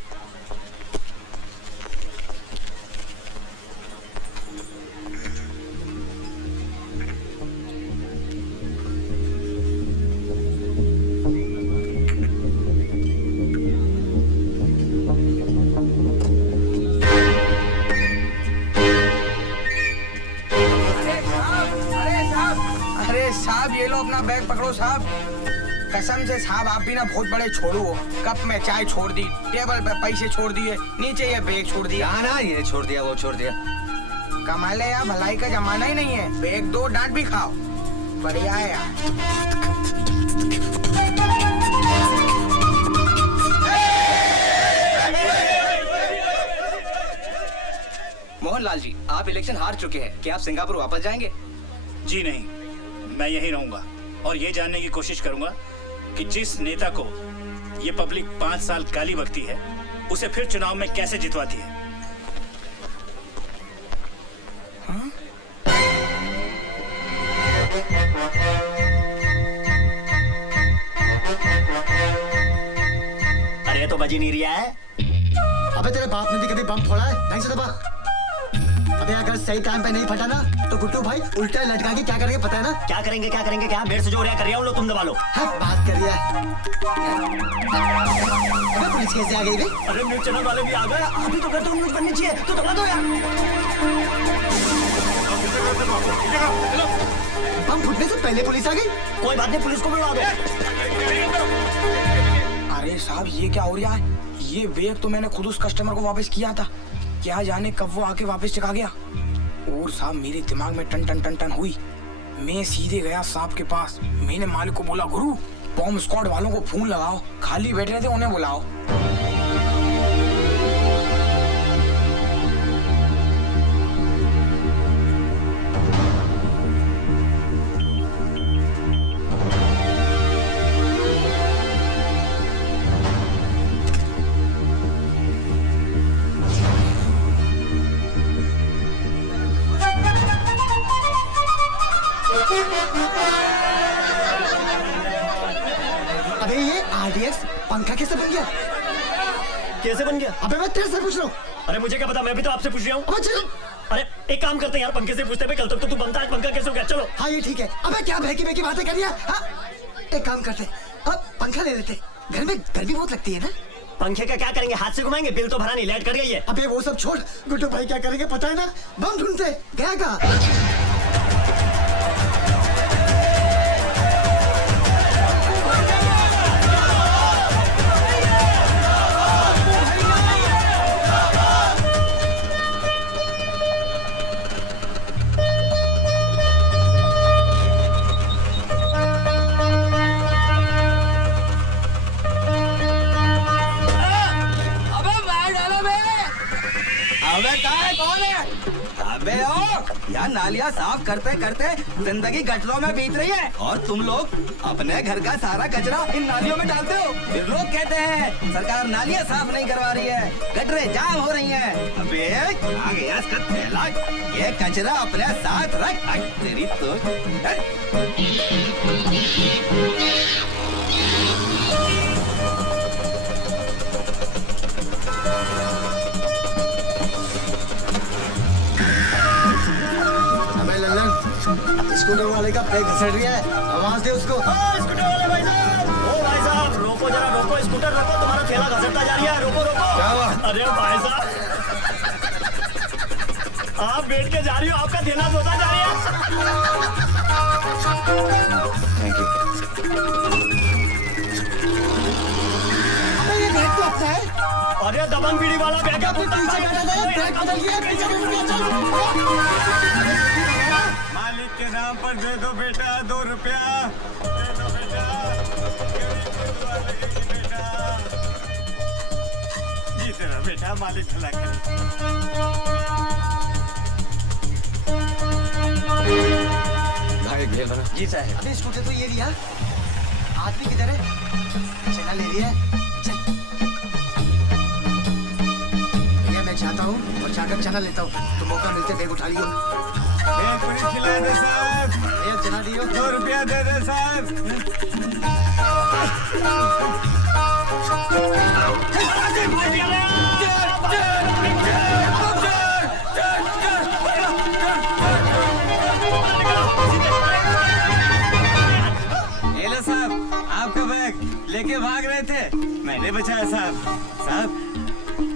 अरे अपना बैग पकड़ो साहब। कसम से साहब आप भी ना बहुत बड़े छोड़ू हो। कप में चाय छोड़ दी, टेबल पे पैसे छोड़ दिए, नीचे ये बैग छोड़ दिया। ना ये छोड़ दिया वो छोड़ दिया। कमाल है यार, भलाई का जमाना ही नहीं है। बैग दो, डांट भी खाओ। बढ़िया है यार। मोहनलाल जी, आप इलेक्शन हार चुके हैं, क्या आप सिंगापुर वापस जाएंगे? जी नहीं, मैं यहीं रहूंगा और ये जानने की कोशिश करूंगा कि जिस नेता को ये पब्लिक 5 साल गाली बकती है उसे फिर चुनाव में कैसे जितवाती है। हाँ? अरे तो बजी नहीं रिया है। अबे तेरे बाप ने भी कभी बम फोड़ा है? नहीं से दबा। अबे अगर सही टाइम पे नहीं फटा ना तो गुड्डू भाई उल्टा लटका के क्या करेंगे पता है ना? क्या करेंगे क्या मेरे से जो रिया कर रही है लो तुम दबा लो। हाँ, बात करिए। अबे पुलिस कैसे आ गई बे? अरे न्यूज चैनल वाले भी आ गए। अभी तो कहते हो न्यूज बननी चाहिए तो दबा दो यार। बम फुटने से पहले पुलिस आ गई। कोई बात नहीं, पुलिस को बुलवा दो। अरे साहब ये क्या हो रहा है? ये बैग तो मैंने खुद उस कस्टमर को वापस किया था, क्या जाने कब वो आके वापस चका गया। और साहब मेरे दिमाग में टन टन टन टन हुई। मैं सीधे गया साहब के पास। मैंने मालिक को बोला, गुरु बॉम्ब स्क्वाड वालों को फोन लगाओ, खाली बैठ रहे थे उन्हें बुलाओ। अबे ये RDX पंखा कैसे बन गया? कैसे बन गया? अबे मैं तेरे से पूछ रहा हूँ। अरे मुझे क्या पता, मैं भी तो आपसे पूछ रहा हूँ। अबे चलो। अरे एक काम करते हैं यार, पंखे से पूछते हैं। कल तक तो तू बनता है, पंखा कैसे हो गया? चलो। हाँ ये ठीक है। अबे क्या बहकी बहकी बातें कर रही है? हाँ? एक काम करते, अब पंखा ले लेते। घर में गर्मी बहुत लगती है ना। पंखे का क्या करेंगे? हाथ से घुमाएंगे? बिल तो भरा नहीं, लाइट कट गई है। अबे वो सब छोड़, गुड्डू भाई क्या करेंगे पता है ना? बम ढूंढते। गया कहाँ? अबे ओ, यार नालियाँ साफ करते करते जिंदगी गटरों में बीत रही है और तुम लोग अपने घर का सारा कचरा इन नालियों में डालते हो। फिर लोग कहते हैं सरकार नालियाँ साफ नहीं करवा रही है, गटरें जाम हो रही हैं। अबे आ गया इसका थैला, ये कचरा अपने साथ रख। तेरी तो स्कूटर वाले का ब्रेक घसड़ रही है, आवाज दे उसको। स्कूटर वाले भाई साहब, ओ भाई साहब रोको जरा, रोको स्कूटर रोको, तुम्हारा ठेला घसरता जा रही है, रोको रोको। क्या हुआ? अरे भाई साहब आप बैठ के जा रही हो, आपका ठेला धोता जा रही है। Thank you. अबे ये बैग तो अच्छा है। अरे दबंग बीड़ी वाला बैग है, पीछे बैठा था, बैग बदल गया, पीछे मालिक के नाम पर दे दो बेटा 2 रुपया, दे दो बेटा, बेटा जीते रहो बेटा, मालिक भला करे। भाई भेल बना। जी साहब। अबे स्कूटर तो ये लिया, आदमी किधर है? चला ले लिया। चल भैया मैं जाता हूँ और जाकर चना लेता हूँ, तो मौका मिलते बैग उठा लियो। एक पूरी खिला दे साहब, भैया चना दियो। 2 रुपया दे दे साहब। ये लो साहब, आपका बैग लेके भाग रहे थे, मैंने बचाया साहब। साहब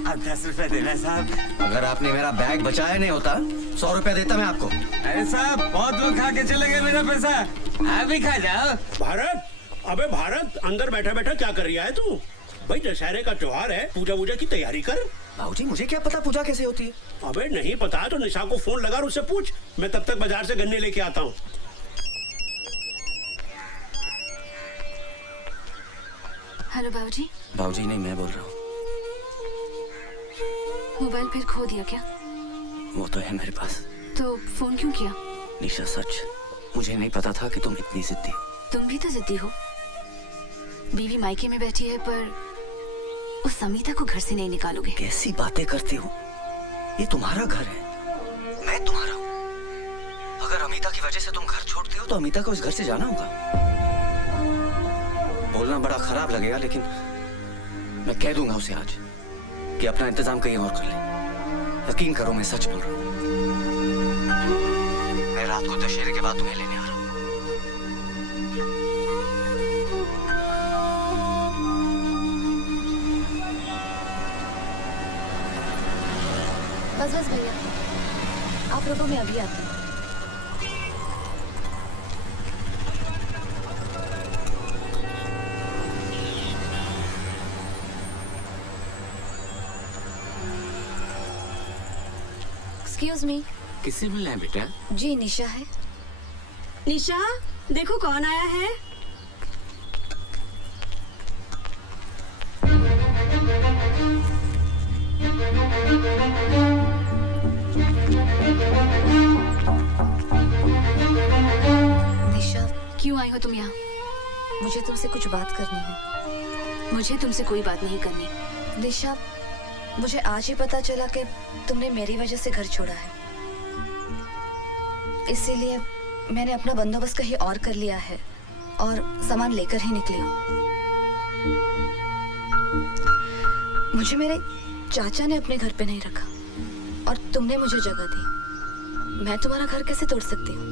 आप 10 रुपए देना साहब। अगर आपने मेरा बैग बचाया नहीं होता 100 रुपया देता मैं आपको। अरे साहब बहुत लोग खा के चले गए मेरा पैसा, आप भी खा जाओ। भारत, अबे भारत, अंदर बैठा बैठा क्या कर रहा है तू? भाई दशहरे का त्योहार है, पूजा वूजा की तैयारी कर। बाबूजी मुझे क्या पता पूजा कैसे होती है? अबे नहीं पता तो निशा को फोन लगा और उससे पूछ। मैं तब तक बाजार से गन्ने लेके आता हूँ। हेलो बाबूजी। बाबूजी नहीं, मैं बोल रहा हूँ। मोबाइल फिर खो दिया क्या? वो तो है मेरे पास। तो फोन क्यों किया? निशा सच, मुझे नहीं पता था कि तुम इतनी जिद्दी हो। तुम भी तो जिद्दी हो। बीवी मायके में बैठी है पर उस समीता को घर से नहीं निकालोगे। कैसी बातें करती हो? ये तुम्हारा घर है, मैं तुम्हारा हूँ। अगर अमिता की वजह से तुम घर छोड़ते हो तो अमिता को इस घर से जाना होगा। बोलना बड़ा खराब लगेगा लेकिन मैं कह दूंगा उसे आज कि अपना इंतजाम कहीं और कर ले। यकीन करो मैं सच बोल रहा हूँ। मैं रात को दशहरे के बाद तुम्हें लेने आ रहा हूँ। बस बस भैया, आप रुको, मैं अभी आती हूँ। Excuse me. किससे मिलना है बेटा? जी निशा है। निशा, देखो कौन आया है। निशा, क्यों आई हो तुम यहाँ? मुझे तुमसे कुछ बात करनी है। मुझे तुमसे कोई बात नहीं करनी। निशा, मुझे आज ही पता चला कि तुमने मेरी वजह से घर छोड़ा है, इसीलिए मैंने अपना बंदोबस्त कहीं और कर लिया है और सामान लेकर ही निकली हूँ। मुझे मेरे चाचा ने अपने घर पे नहीं रखा और तुमने मुझे जगह दी। मैं तुम्हारा घर कैसे तोड़ सकती हूँ?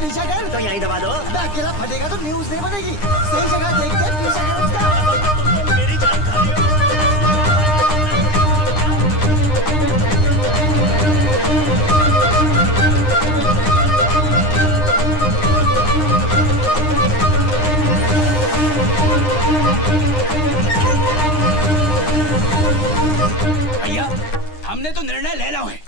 पीछा कर तो यहीं दबा दो। अकेला फटेगा तो न्यूज़ नहीं बनेगी। सही जगह देख के पीछा कर उसका। मेरी जान खा भैया हमने तो निर्णय ले लिया है।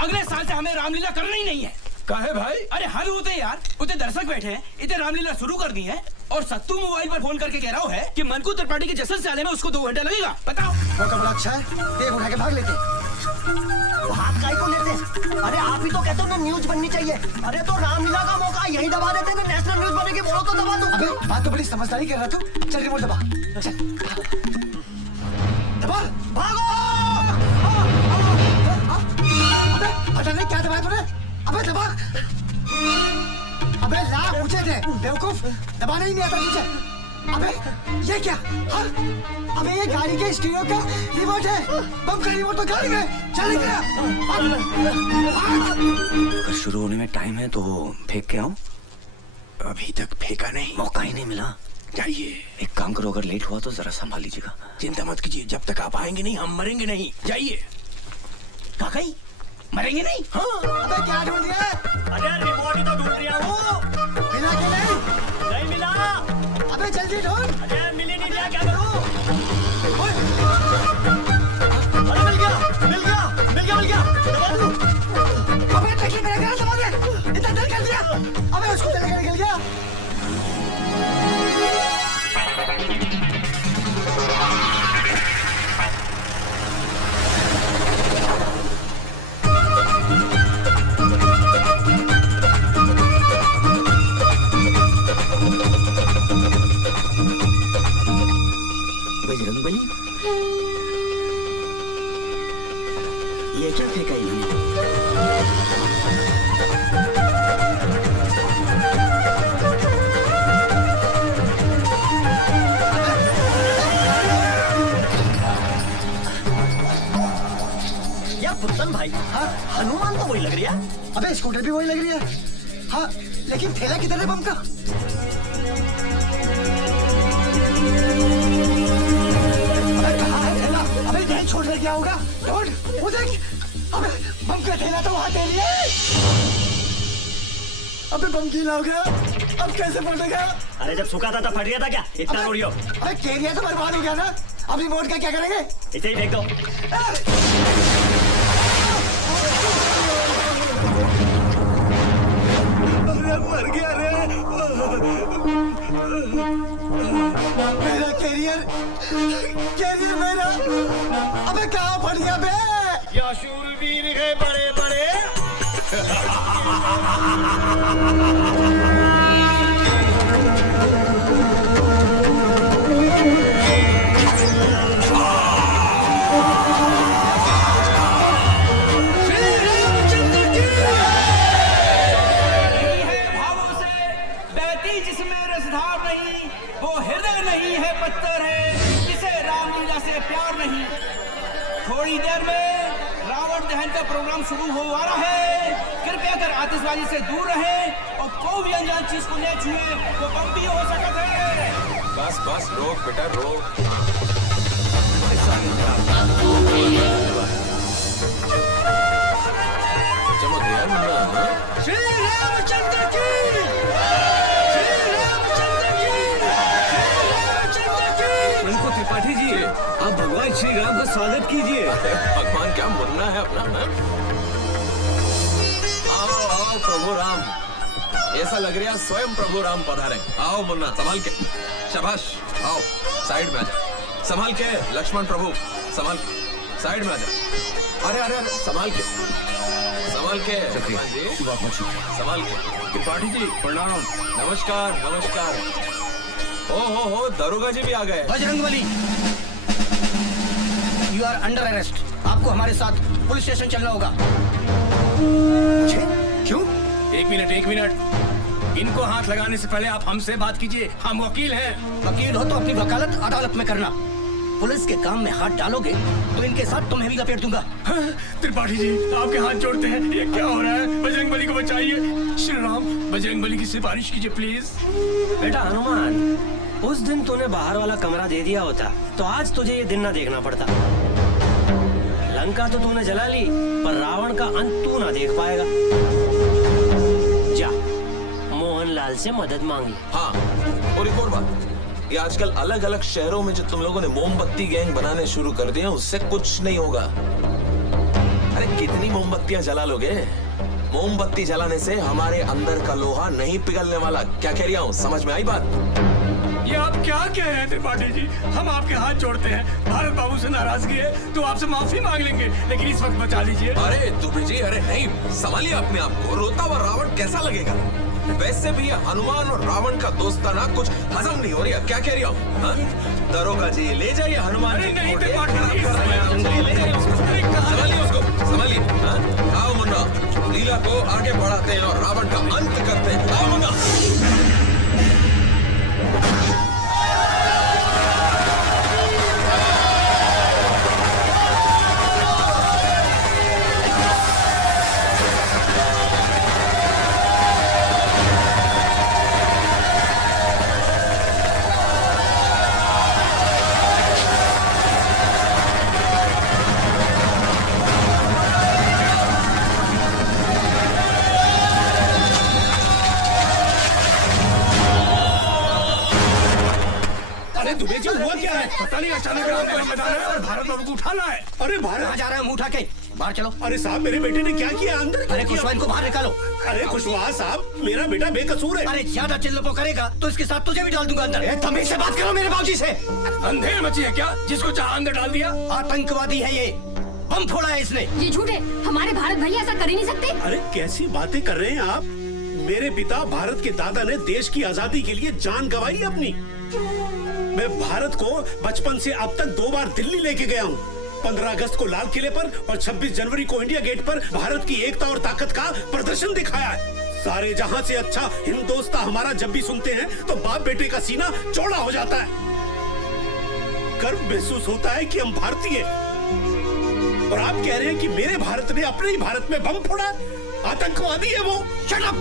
अगले साल से हमें रामलीला करना ही नहीं है। काहे भाई? अरे हल होते यार, उतने दर्शक बैठे हैं, इतने रामलीला शुरू कर दी है और सत्तू मोबाइल पर फोन करके कह रहा है कि मनकू त्रिपाठी के जश्न से आने में उसको 2 घंटा लगेगा। बताओ। वो तो बड़ा अच्छा है, देख उठा के भाग लेते। भाग काहे को लेते? अरे आप ही तो कहते हो न्यूज बननी चाहिए। अरे तो रामलीला का मौका यही दबा देते ना, नेशनल न्यूज बनेगी। बोलो तो दबा दो। अबे बात तो बड़ी समझदारी कर रहा तू। चल रिमोट दबा, चल दबा, भागो। अबे पता नहीं क्या दबाया तूने। अबे दबा। अबे ला पूछे थे बेवकूफ, दबाना ही नहीं आता तुझे। अबे ये क्या? हाँ? अबे ये गाड़ी के स्टीरियो का रिमोट है। बम का रिमोट तो गाड़ी में चल गया। अगर शुरू होने में टाइम है तो फेंक के आऊं? अभी तक फेंका नहीं, मौका ही नहीं मिला। जाइए। एक काम करो, अगर लेट हुआ तो जरा संभाल लीजिएगा। चिंता मत कीजिए, जब तक आप आएंगे नहीं हम मरेंगे नहीं। जाइए। काकाई मरेंगे नहीं? हाँ। अबे क्या ढूंढ रहा है? अरे रिमोट ही तो ढूंढ रहा हूँ। मिला के नहीं मिला। अबे जल्दी ढूंढ। अरे मिल ही नहीं रहा, क्या करूँ? अरे मिल गया, मिल गया, मिल गया, मिल गया। दबा दूँ। अबे टकी मेरा घर दबा दे। इतना देर कर दिया। अबे उसको लेकर निकल गया। बजरंगबली, ये क्या फेंका इन्होंने? या पुत्तन भाई, हाँ हनुमान तो वही लग रही है। अबे स्कूटर भी वही लग रही है। हाँ लेकिन थैला किधर है बम का? अबे कहाँ है थैला? अबे नहीं छोड़ दे, क्या होगा? ढूंढ, वो देख, अबे बम का थैला तो वहाँ दे लिया। अबे बम गीला हो गया, अब कैसे फटेगा? अरे जब सूखा था तब फट गया था क्या? इतना रोड़ियो। अबे केरिया तो बर्बाद हो गया ना, अब रिमोट का क्या करेंगे? इसे ही फेंक दो। अरे मर गया रे, मेरा कैरियर मेरा, अबे कहाँ फट गया बे? या शूरवीर है बड़े बड़े। जिसमें रसधार नहीं, वो हृदय नहीं है, पत्थर है जिसे रामलीला से प्यार नहीं। थोड़ी देर में रावण दहन का प्रोग्राम शुरू हो रहा है। कृपया कर आतिशबाजी से दूर रहे और कोई भी अनजान चीज को न छुए, वो बम भी हो सकता है। बस बस रोक बेटा रोक। चमक गया ना? श्री रामचंद्र की, त्रिपाठी जी, आप भगवान श्री राम का स्वागत कीजिए। भगवान क्या मुन्ना है अपना? आओ आओ प्रभु राम, ऐसा लग रहा है स्वयं प्रभु राम पधारे। आओ मुन्ना, संभाल के, शाबाश। आओ साइड में आजा, संभाल के। लक्ष्मण प्रभु संभाल, साइड में आजा। अरे अरे अरे संभाल के, संभाल के। हनुमान जी बहुत शुक्रिया, संभाल के। त्रिपाठी जी प्रणाम। नमस्कार नमस्कार। हो दरोगा जी भी आ गए। Bajrangbali, you are under arrest. आपको हमारे साथ पुलिस स्टेशन चलना होगा। क्यों? एक मिनट, इनको हाथ लगाने से पहले आप हमसे बात कीजिए, हम वकील हैं। वकील हो तो अपनी वकालत अदालत में करना। पुलिस के काम में हाथ डालोगे तो इनके साथ तुम्हें भी लपेट दूंगा। त्रिपाठी जी आपके हाथ जोड़ते हैं, ये क्या हो रहा है? बजरंगबली को बचाइए। श्री राम, बजरंगबली की सिफारिश कीजिए प्लीज। बेटा हनुमान, उस दिन तूने बाहर वाला कमरा दे दिया होता तो आज तुझे ये दिन ना देखना पड़ता। लंका तो तूने जला ली, पर रावण का अंत तू ना देख पाएगा। जा मोहनलाल से मदद मांगी। हाँ, और एक और बात, ये आजकल अलग अलग शहरों में जो तुम लोगों ने मोमबत्ती गैंग बनाने शुरू कर दिए, उससे कुछ नहीं होगा। अरे कितनी मोमबत्तियां जला लोगे? मोमबत्ती जलाने से हमारे अंदर का लोहा नहीं पिघलने वाला। क्या कह रहा हूँ, समझ में आई बात? ये आप क्या कह रहे हैं त्रिपाठी जी? हम आपके हाथ जोड़ते हैं। भारत बाबू से नाराजगी है तो आपसे माफी मांग लेंगे, लेकिन इस वक्त बचा लीजिए। अरे दुबे जी, अरे नहीं, संभालिए अपने आप को। रोता हुआ रावण कैसा लगेगा? वैसे भी ये हनुमान और रावण का दोस्ताना कुछ हजम नहीं हो रहा। क्या कह रहा हूँ? दरोगा जी ले जाइए हनुमान जी। नहीं, संभालिए उसको, संभालिए। आओ मुन्ना, लीला को आगे बढ़ाते हैं और रावण का अंत करते हैं। आओ मुन्ना। दुबे जी हुआ क्या है? पता नहीं, अचानक भारत बाबू को उठाना है। अरे बाहर कहाँ जा रहा है? मुंह उठा के बाहर चलो। अरे साहब, मेरे बेटे ने क्या किया? अंदर अरे खुशवाहा, इनको बाहर निकालो। अरे खुशवाहा साहब, मेरा बेटा बेकसूर है। अरे ज्यादा चिल्लपो करेगा तो इसके साथ तुझे भी डाल दूंगा अंदर। तमीज से बात करो मेरे बाबूजी से। अंधेर मची है क्या? जिसको चाह अंदर डाल दिया। आतंकवादी है ये, बम फोड़ा है इसने। ये झूठ है, हमारे भारत भैया ऐसा कर ही नहीं सकते। अरे कैसी बातें कर रहे हैं आप? मेरे पिता भारत के दादा ने देश की आजादी के लिए जान गंवाई अपनी। मैं भारत को बचपन से अब तक 2 बार दिल्ली लेके गया हूँ। 15 अगस्त को लाल किले पर और 26 जनवरी को इंडिया गेट पर भारत की एकता और ताकत का प्रदर्शन दिखाया है। सारे जहां से अच्छा हिंदोस्तां हमारा जब भी सुनते हैं तो बाप बेटे का सीना चौड़ा हो जाता है। गर्व महसूस होता है कि हम भारतीय। और आप कह रहे हैं कि मेरे भारत ने अपने ही भारत में बम फोड़ा? आतंकवादी है वो। Shut up!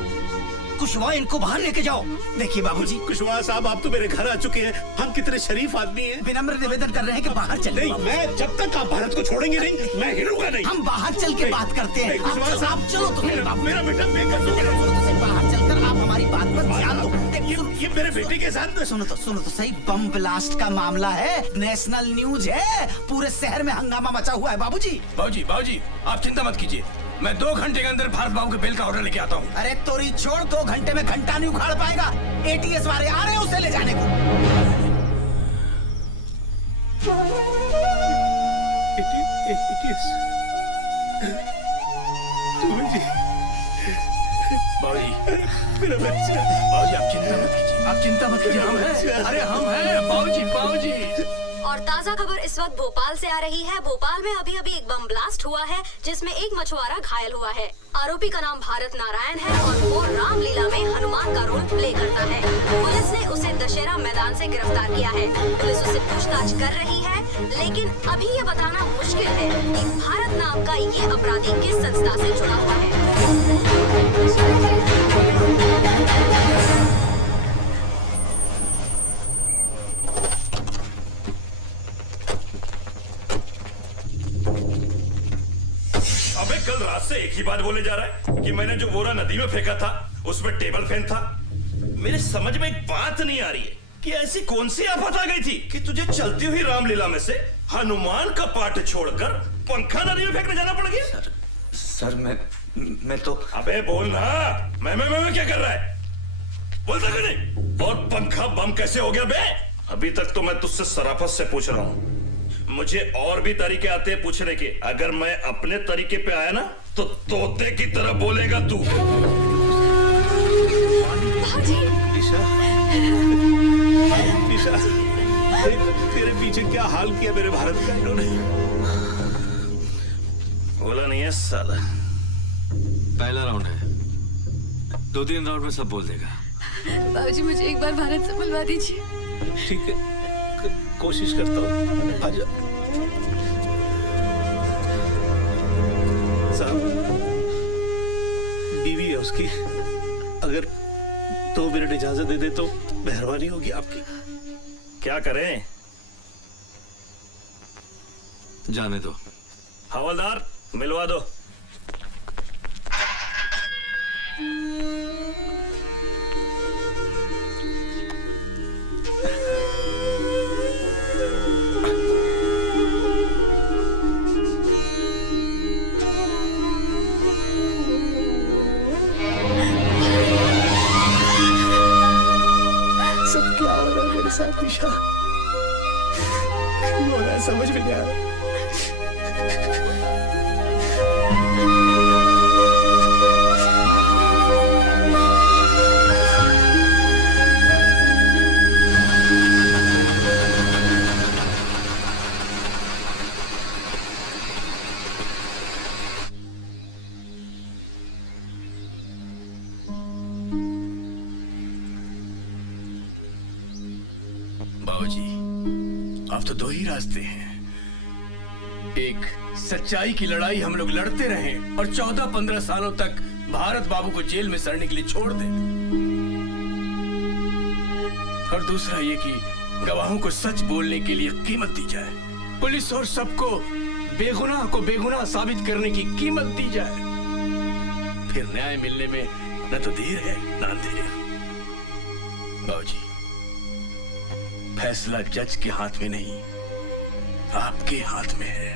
कुशवाहा, इनको बाहर लेके जाओ। देखिए बाबूजी। कुशवाहा साहब, आप तो मेरे घर आ चुके हैं। हम कितने शरीफ आदमी हैं। विनम्र निवेदन कर रहे हैं कि बाहर चले। नहीं, मैं जब तक आप भारत को छोड़ेंगे नहीं, मैं हिलूंगा नहीं। हम बाहर चल के बात करते हैं। कुशवाहा साहब, चलो तो मेरा बेटा बेकसूर है। बाहर चलकर आप हमारी बात पर ध्यान दो। ये मेरे बेटे के साथ। सुनो तो सही, बम ब्लास्ट का मामला है, नेशनल न्यूज है, पूरे शहर में हंगामा मचा हुआ है बाबूजी। बाबूजी, आप चिंता मत कीजिए, मैं 2 घंटे के अंदर भारत बाबू के बेल का ऑर्डर लेके आता हूँ। अरे तोरी छोड़, 2 घंटे में घंटा नहीं उखाड़ पाएगा। ATS वाले आ रहे हैं उसे ले जाने को। मेरा बच्चा। बाबूजी, आप चिंता मत कीजिए, हम हैं। अरे हम हैं बाबूजी। और ताज़ा खबर इस वक्त भोपाल से आ रही है। भोपाल में अभी एक बम ब्लास्ट हुआ है जिसमें एक मछुआरा घायल हुआ है। आरोपी का नाम भारत नारायण है और वो रामलीला में हनुमान का रोल प्ले करता है। पुलिस ने उसे दशहरा मैदान से गिरफ्तार किया है। पुलिस उससे पूछताछ कर रही है, लेकिन अभी ये बताना मुश्किल है कि भारत नाम का ये अपराधी किस संस्था से जुड़ा हुआ है। कल रात से एक ही बात बोले जा रहा है कि मैंने जो बोरा नदी में फेंका था उसमें टेबल फैन था। मेरे समझ में एक बात नहीं आ रही है कि ऐसी कौन सी आफत आ गई थी कि तुझे चलती हुई रामलीला में से हनुमान का पाठ छोड़कर पंखा नदी में फेंकने जाना पड़ गया। सर मैं तो। अबे बोल ना, मैं क्या कर रहा है, बोलता क्यों नहीं? और पंखा बम कैसे हो गया बे? अभी तक तो मैं तुझसे शराफत से पूछ रहा हूँ, मुझे और भी तरीके आते हैं पूछने के। अगर मैं अपने तरीके पे आया ना तो तोते की तरह बोलेगा तू। निशा, तेरे पीछे क्या हाल किया मेरे भारत का इन्होंने? बोला नहीं है साला। पहला राउंड है, 2-3 राउंड में सब बोल देगा। बाबूजी, मुझे एक बार भारत से बुलवा दीजिए। ठीक है, कोशिश करता हूँ। आजा साहब, बीवी है उसकी, अगर 2 मिनट इजाजत दे दे तो मेहरबानी होगी आपकी। क्या करें? जाने दो। हवलदार, मिलवा दो। सब क्या हो रहा है मेरे साथ निशा? क्यों हो रहा है, समझ में नहीं आ रहा। बाबूजी, अब तो 2 ही रास्ते हैं। एक, सच्चाई की लड़ाई हम लोग लड़ते रहें और 14-15 सालों तक भारत बाबू को जेल में सड़ने के लिए छोड़ दें। और दूसरा ये कि गवाहों को सच बोलने के लिए कीमत दी जाए। पुलिस और सबको बेगुनाह को बेगुनाह साबित करने की कीमत दी जाए। फिर न्याय मिलने में न तो देर है न अंधेर। बाबूजी, फैसला जज के हाथ में नहीं, आपके हाथ में है।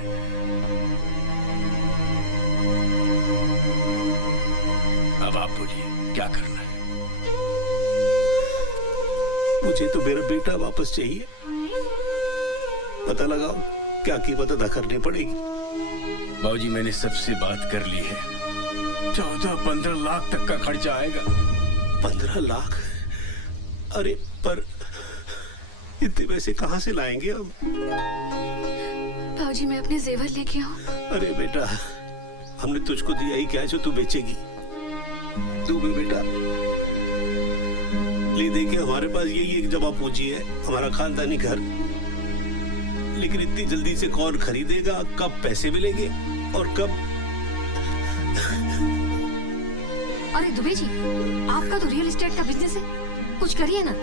अब आप बोलिए, क्या करना है? मुझे तो मेरा बेटा वापस चाहिए। पता लगाओ क्या कीमत अदा करनी पड़ेगी। बाबूजी, मैंने सबसे बात कर ली है। 14-15 लाख तक का खर्चा आएगा। 15 लाख? अरे पर इतने पैसे कहाँ से लाएंगे हम? बाबूजी, मैं अपने जेवर लेके आऊं? अरे बेटा, हमने तुझको दिया ही क्या जो तू बेचेगी? तू भी बेटा ले दे के हमारे पास यही एक जमा पूंजी है, हमारा खानदानी घर। लेकिन इतनी जल्दी से कौन खरीदेगा? कब पैसे मिलेंगे और कब? अरे दुबे जी, आपका तो रियल एस्टेट का बिजनेस है, कुछ करिए ना,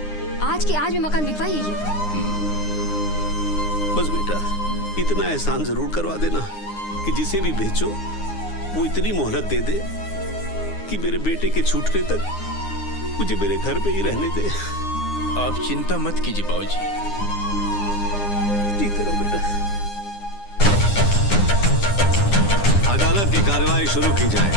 आज के आज में मकान बिकवाइए। बस बेटा इतना एहसान जरूर करवा देना कि जिसे भी बेचो वो इतनी मोहलत दे दे कि मेरे बेटे के छूटने तक मुझे मेरे घर पे ही रहने दे। आप चिंता मत कीजिए बाबूजी। ठीक है बेटा। अदालत की कार्रवाई शुरू की जाए।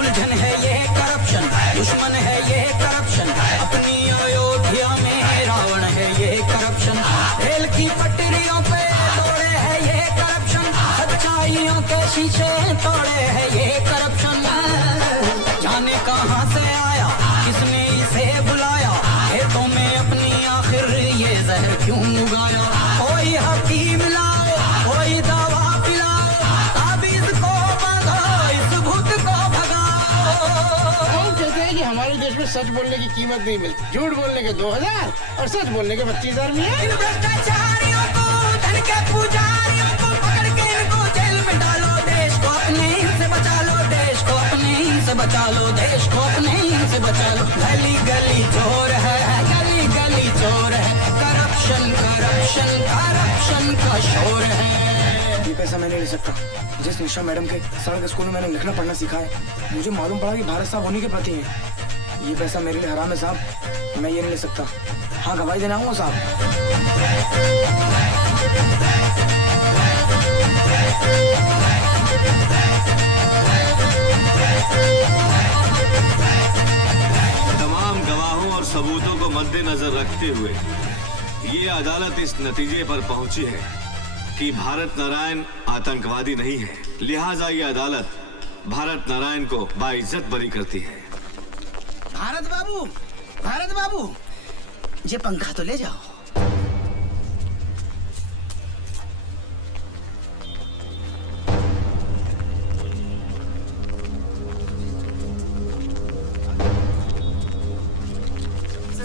उलझन है ये करप्शन, दुश्मन है ये करप्शन, अपनी अयोध्या में रावण है ये करप्शन, रेल की पटरियों पे तोड़े है ये करप्शन, सच्चाइयों के शीशे तोड़े है ये करप्शन। जाने कहां से आया, किसने इसे बुलाया, खेतों में अपनी आखिर ये जहर क्यों उगाया। कोई हकीम लाओ, कोई दवा पिलाओ, ताबीज को बांधो, इस भूत को हम कहते हैं कि हमारे देश में सच बोलने की कीमत नहीं मिलती, झूठ बोलने के 2000 और सच बोलने के 25,000 मिले। इन भ्रष्टाचारियों को, धन के पुजारियों को पकड़ के इनको जेल में डालो, देश को अपने इनसे बचा लो, देश को अपने इनसे बचा लो, देश को अपने इनसे बचा लो। गली गली चोर है, गली गली चोर है, करप्शन करप्शन करप्शन का शोर है। ये पैसा मैं नहीं ले सकता। जिस निशा मैडम के सड़क स्कूल में मैंने लिखना पढ़ना सीखा है, मुझे मालूम पड़ा कि भारत साहब उन्हीं के प्रति है। ये पैसा मेरे लिए हराम है साहब, मैं ये नहीं ले सकता। हाँ गवाही देना आऊंगा साहब। तमाम गवाहों और सबूतों को मद्देनजर रखते हुए ये अदालत इस नतीजे पर पहुंची है कि भारत नारायण आतंकवादी नहीं है। लिहाजा ये अदालत भारत नारायण को बाइज्जत बरी करती है। भारत बाबू ये पंखा तो ले जाओ।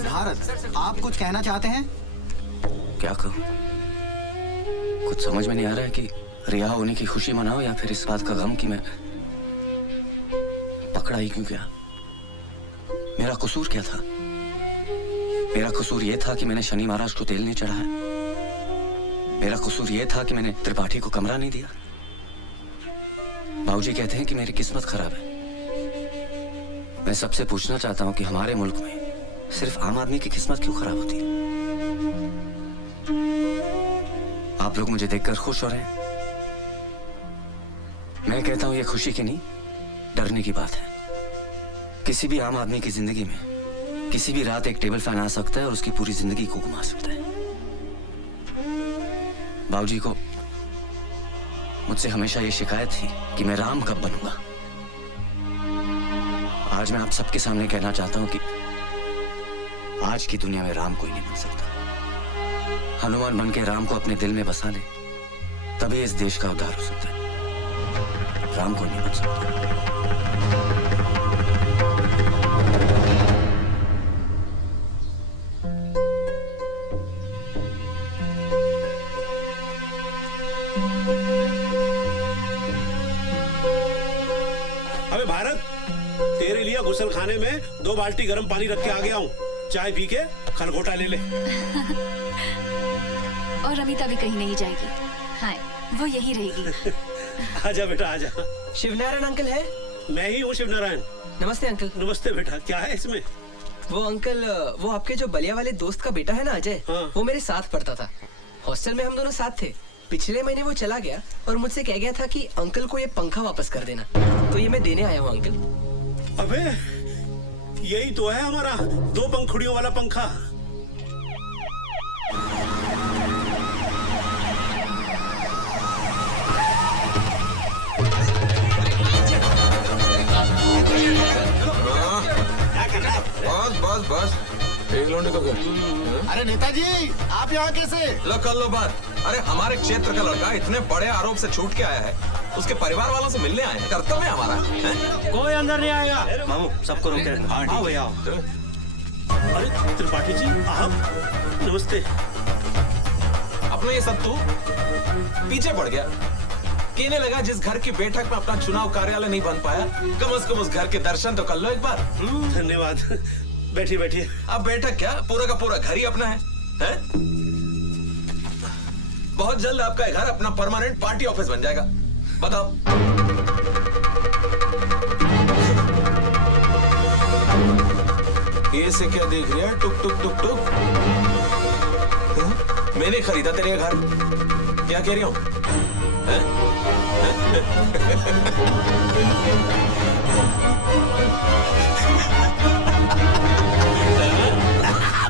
भारत, आप कुछ कहना चाहते हैं? क्या कहूँ? कुछ समझ में नहीं आ रहा है कि रिहा होने की खुशी मनाओ या फिर इस बात का गम कि मैं पकड़ा ही क्यों गया। मेरा कसूर क्या था? मेरा कसूर ये था कि मैंने शनि महाराज को तेल नहीं चढ़ाया। मेरा कसूर ये था कि मैंने त्रिपाठी को कमरा नहीं दिया। बाबूजी कहते हैं कि मेरी किस्मत खराब है। मैं सबसे पूछना चाहता हूँ कि हमारे मुल्क में सिर्फ आम आदमी की किस्मत क्यों खराब होती है? आप लोग मुझे देखकर खुश हो रहे हैं। मैं कहता हूं ये खुशी की नहीं, डरने की बात है। किसी भी आम आदमी की जिंदगी में किसी भी रात एक टेबल फैन आ सकता है और उसकी पूरी जिंदगी को घुमा सकता है। बाबूजी को मुझसे हमेशा ये शिकायत थी कि मैं राम कब बनूंगा। आज मैं आप सबके सामने कहना चाहता हूं कि आज की दुनिया में राम कोई नहीं बन सकता। हनुमान बन के राम को अपने दिल में बसा ले, तभी इस देश का उद्धार हो सकता है। राम कोई नहीं बन सकता। अबे भारत, तेरे लिए गुसल खाने में 2 बाल्टी गर्म पानी रख के आ गया हूँ। चाय पी के खलगोटा ले ले। और अमिता भी कहीं नहीं जाएगी। हाँ, वो यही रहेगी। आजा बेटा आजा। शिवनारायण अंकल है? मैं ही हूँ शिवनारायण। नमस्ते अंकल। नमस्ते बेटा, क्या है इसमें? वो अंकल, वो आपके जो बलिया वाले दोस्त का बेटा है ना अजय, वो मेरे साथ पढ़ता था। हॉस्टल में हम दोनों साथ थे। पिछले महीने वो चला गया और मुझसे कह गया था कि अंकल को ये पंखा वापस कर देना, तो ये मैं देने आया हूँ अंकल। अबे यही तो है हमारा 2 पंखुड़ियों वाला पंखा। एक लौंडे का घर। अरे नेताजी आप यहाँ कैसे? लो कर लो बात। अरे हमारे क्षेत्र का लड़का इतने बड़े आरोप से छूट के आया है, उसके परिवार वालों से मिलने आए हैं। कर्तव्य हमारा है। कोई अंदर नहीं आएगा। मामू सबको रोक के आओ भैया आओ। अरे त्रिपाठी जी आप, नमस्ते। अपना ये सब तू पीछे पड़ गया। कहने लगा जिस घर की बैठक में अपना चुनाव कार्यालय नहीं बन पाया, कम से कम उस घर के दर्शन तो कर लो एक बार। धन्यवाद। बैठिए बैठिए। अब बैठक क्या, पूरा का पूरा घर ही अपना है? बहुत जल्द आपका घर अपना परमानेंट पार्टी ऑफिस बन जाएगा। बताओ। ये से क्या देख रही है? टुक टुक टुक टुक। मैंने खरीदा तेरे घर, क्या कह रही हूँ?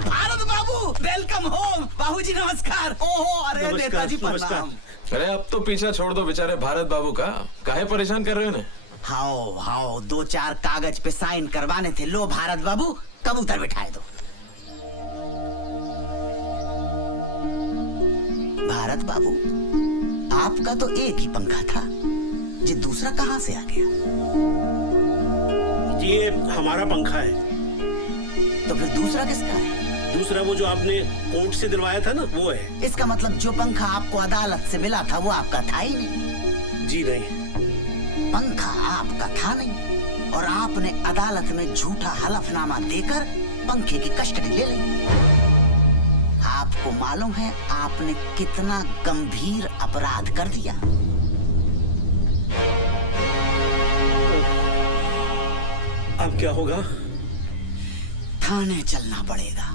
भारत बाबू वेलकम होम। बाबूजी नमस्कार। ओहो अरे नेताजी प्रणाम। अरे अब तो पीछा छोड़ दो बेचारे भारत बाबू का, काहे परेशान कर रहे हो? हाओ हाओ 2-4 कागज पे साइन करवाने थे। लो भारत बाबू कबूतर बिठाए दो। भारत बाबू आपका तो एक ही पंखा था, ये दूसरा कहां से आ गया? ये हमारा पंखा है। तो फिर दूसरा किसका है? दूसरा वो जो आपने कोर्ट से दिलवाया था ना, वो है। इसका मतलब जो पंखा आपको अदालत से मिला था वो आपका था ही नहीं। जी नहीं, पंखा आपका था नहीं और आपने अदालत में झूठा हलफनामा देकर पंखे की कस्टडी ले ली। आपको मालूम है आपने कितना गंभीर अपराध कर दिया? अब क्या होगा? थाने चलना पड़ेगा।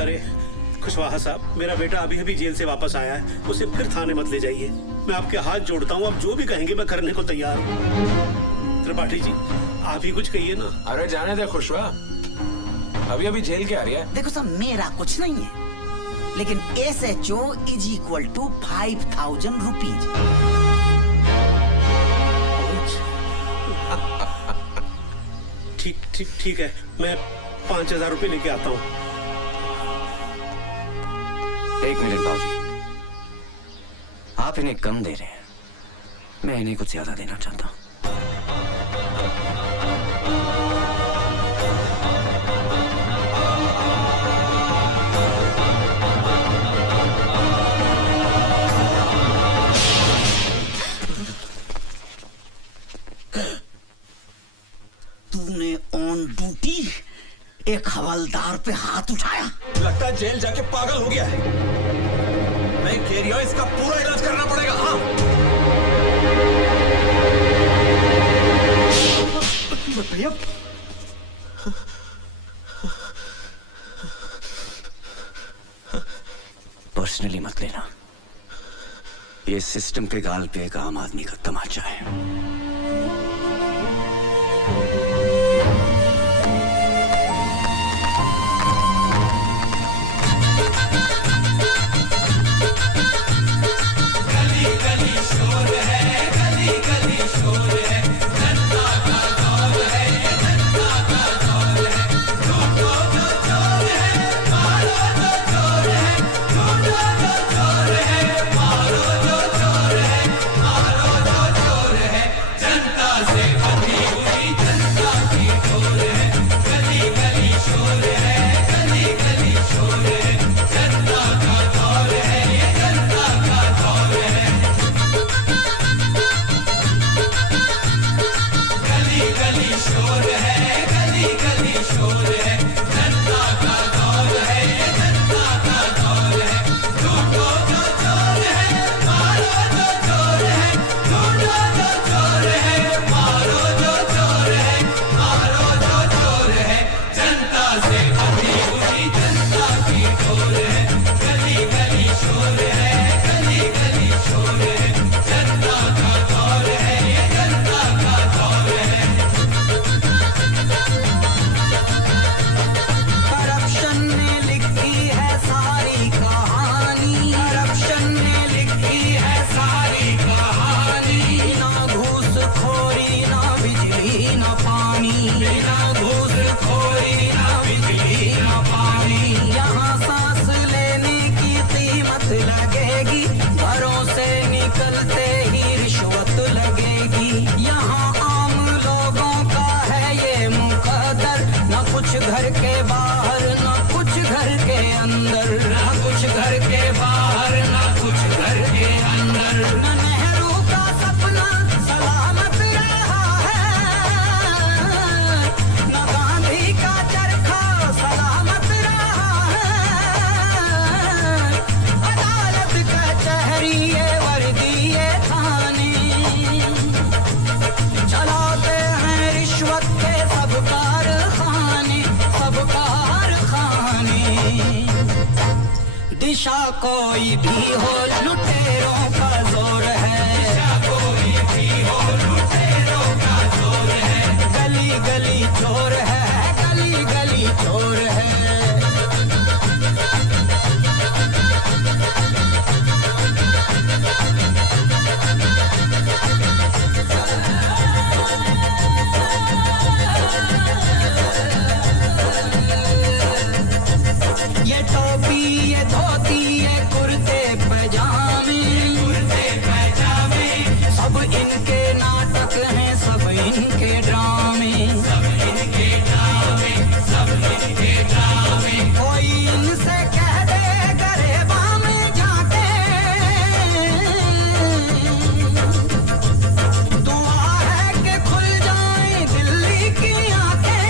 अरे कुशवाहा साहब, मेरा बेटा अभी अभी जेल से वापस आया है, उसे फिर थाने मत ले जाइए। मैं आपके हाथ जोड़ता हूँ, आप जो भी कहेंगे मैं करने को तैयार हूँ। त्रिपाठी जी आप ही कुछ कहिए ना। अरे जाने दे खुशवा, अभी अभी जेल के आ रही है। देखो साहब मेरा कुछ नहीं है, लेकिन SHO = 5,000 रुपीज। ठीक है, मैं 5,000 रुपए लेके आता हूँ। एक मिनट बाबूजी, आप इन्हें कम दे रहे हैं, मैं इन्हें कुछ ज्यादा देना चाहता हूँ। तूने ऑन ड्यूटी एक हवलदार पे हाथ उठाया? लगता है जेल जाके पागल हो गया है। मैं कह रही हूं इसका पूरा इलाज करना पड़ेगा। हाँ भैया पर्सनली मत लेना, ये सिस्टम के गाल पे एक आम आदमी का तमाचा है। दिशा कोई भी हो लुटेरों का जोर है, दिशा कोई भी हो लुटेरों का जोर है, गली गली चोर है, गली गली चोर है। ये टोपी ये धोती ये कुर्ते पैजामे, सब इनके नाटक हैं, सब इनके ड्रामे, कोई इनसे कह दे गरेबा में जाके, दुआ है कि खुल जाए दिल्ली की आंखें,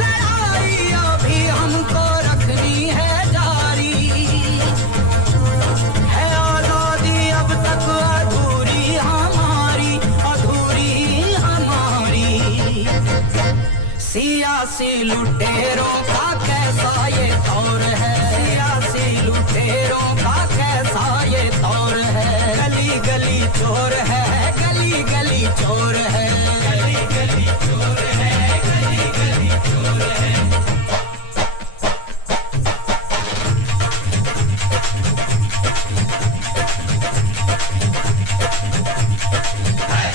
लड़ाई अभी हमको रखनी है जारी, है आजादी अब तक अधूरी हमारी, अधूरी हमारी। सियासी लुटेरों का कैसा ये दौर है, सियासी लुटेरों का कैसा ये दौर है, गली गली चोर है, गली गली चोर है, गली गली चोर है, गली गली चोर है।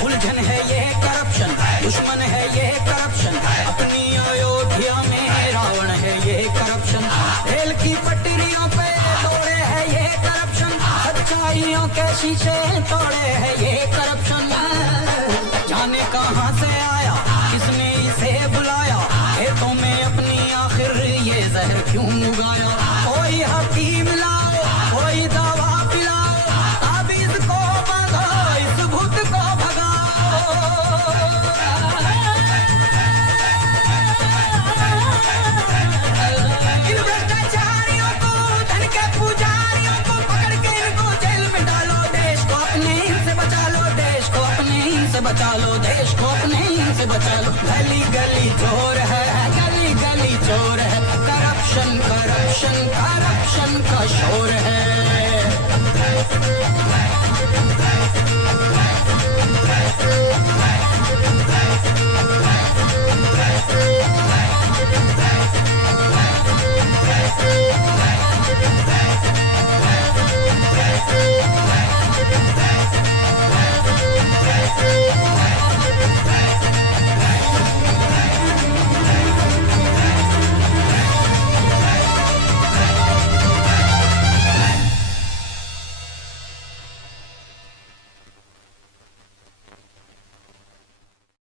उलझन है ये करप्शन, दुश्मन है ये करप्शन, अपनी अयोध्या में रावण है ये करप्शन, रेल की पटरियों पे दौड़े है ये करप्शन, सच्चाइयों के शीशे तोड़े है ये करप्शन। जाने कहां से आया किसने इसे बुलाया, खेतों में अपनी आखिर ये जहर क्यों उगाया, कोई हकीम लाओ कोई दवा पिलाओ, ताबीज को बांधो इस भूत को भगाओ। इन भ्रष्टाचारियों को धन के पुजारियों को पकड़ के इनको जेल में डालो, देश को अपने इनसे बचा लो, देश को अपने इनसे बचा लो, देश को अपने इनसे बचा लो। गली गली चोर है, गली गली चोर है, करप्शन करप्शन करप्शन का शोर है।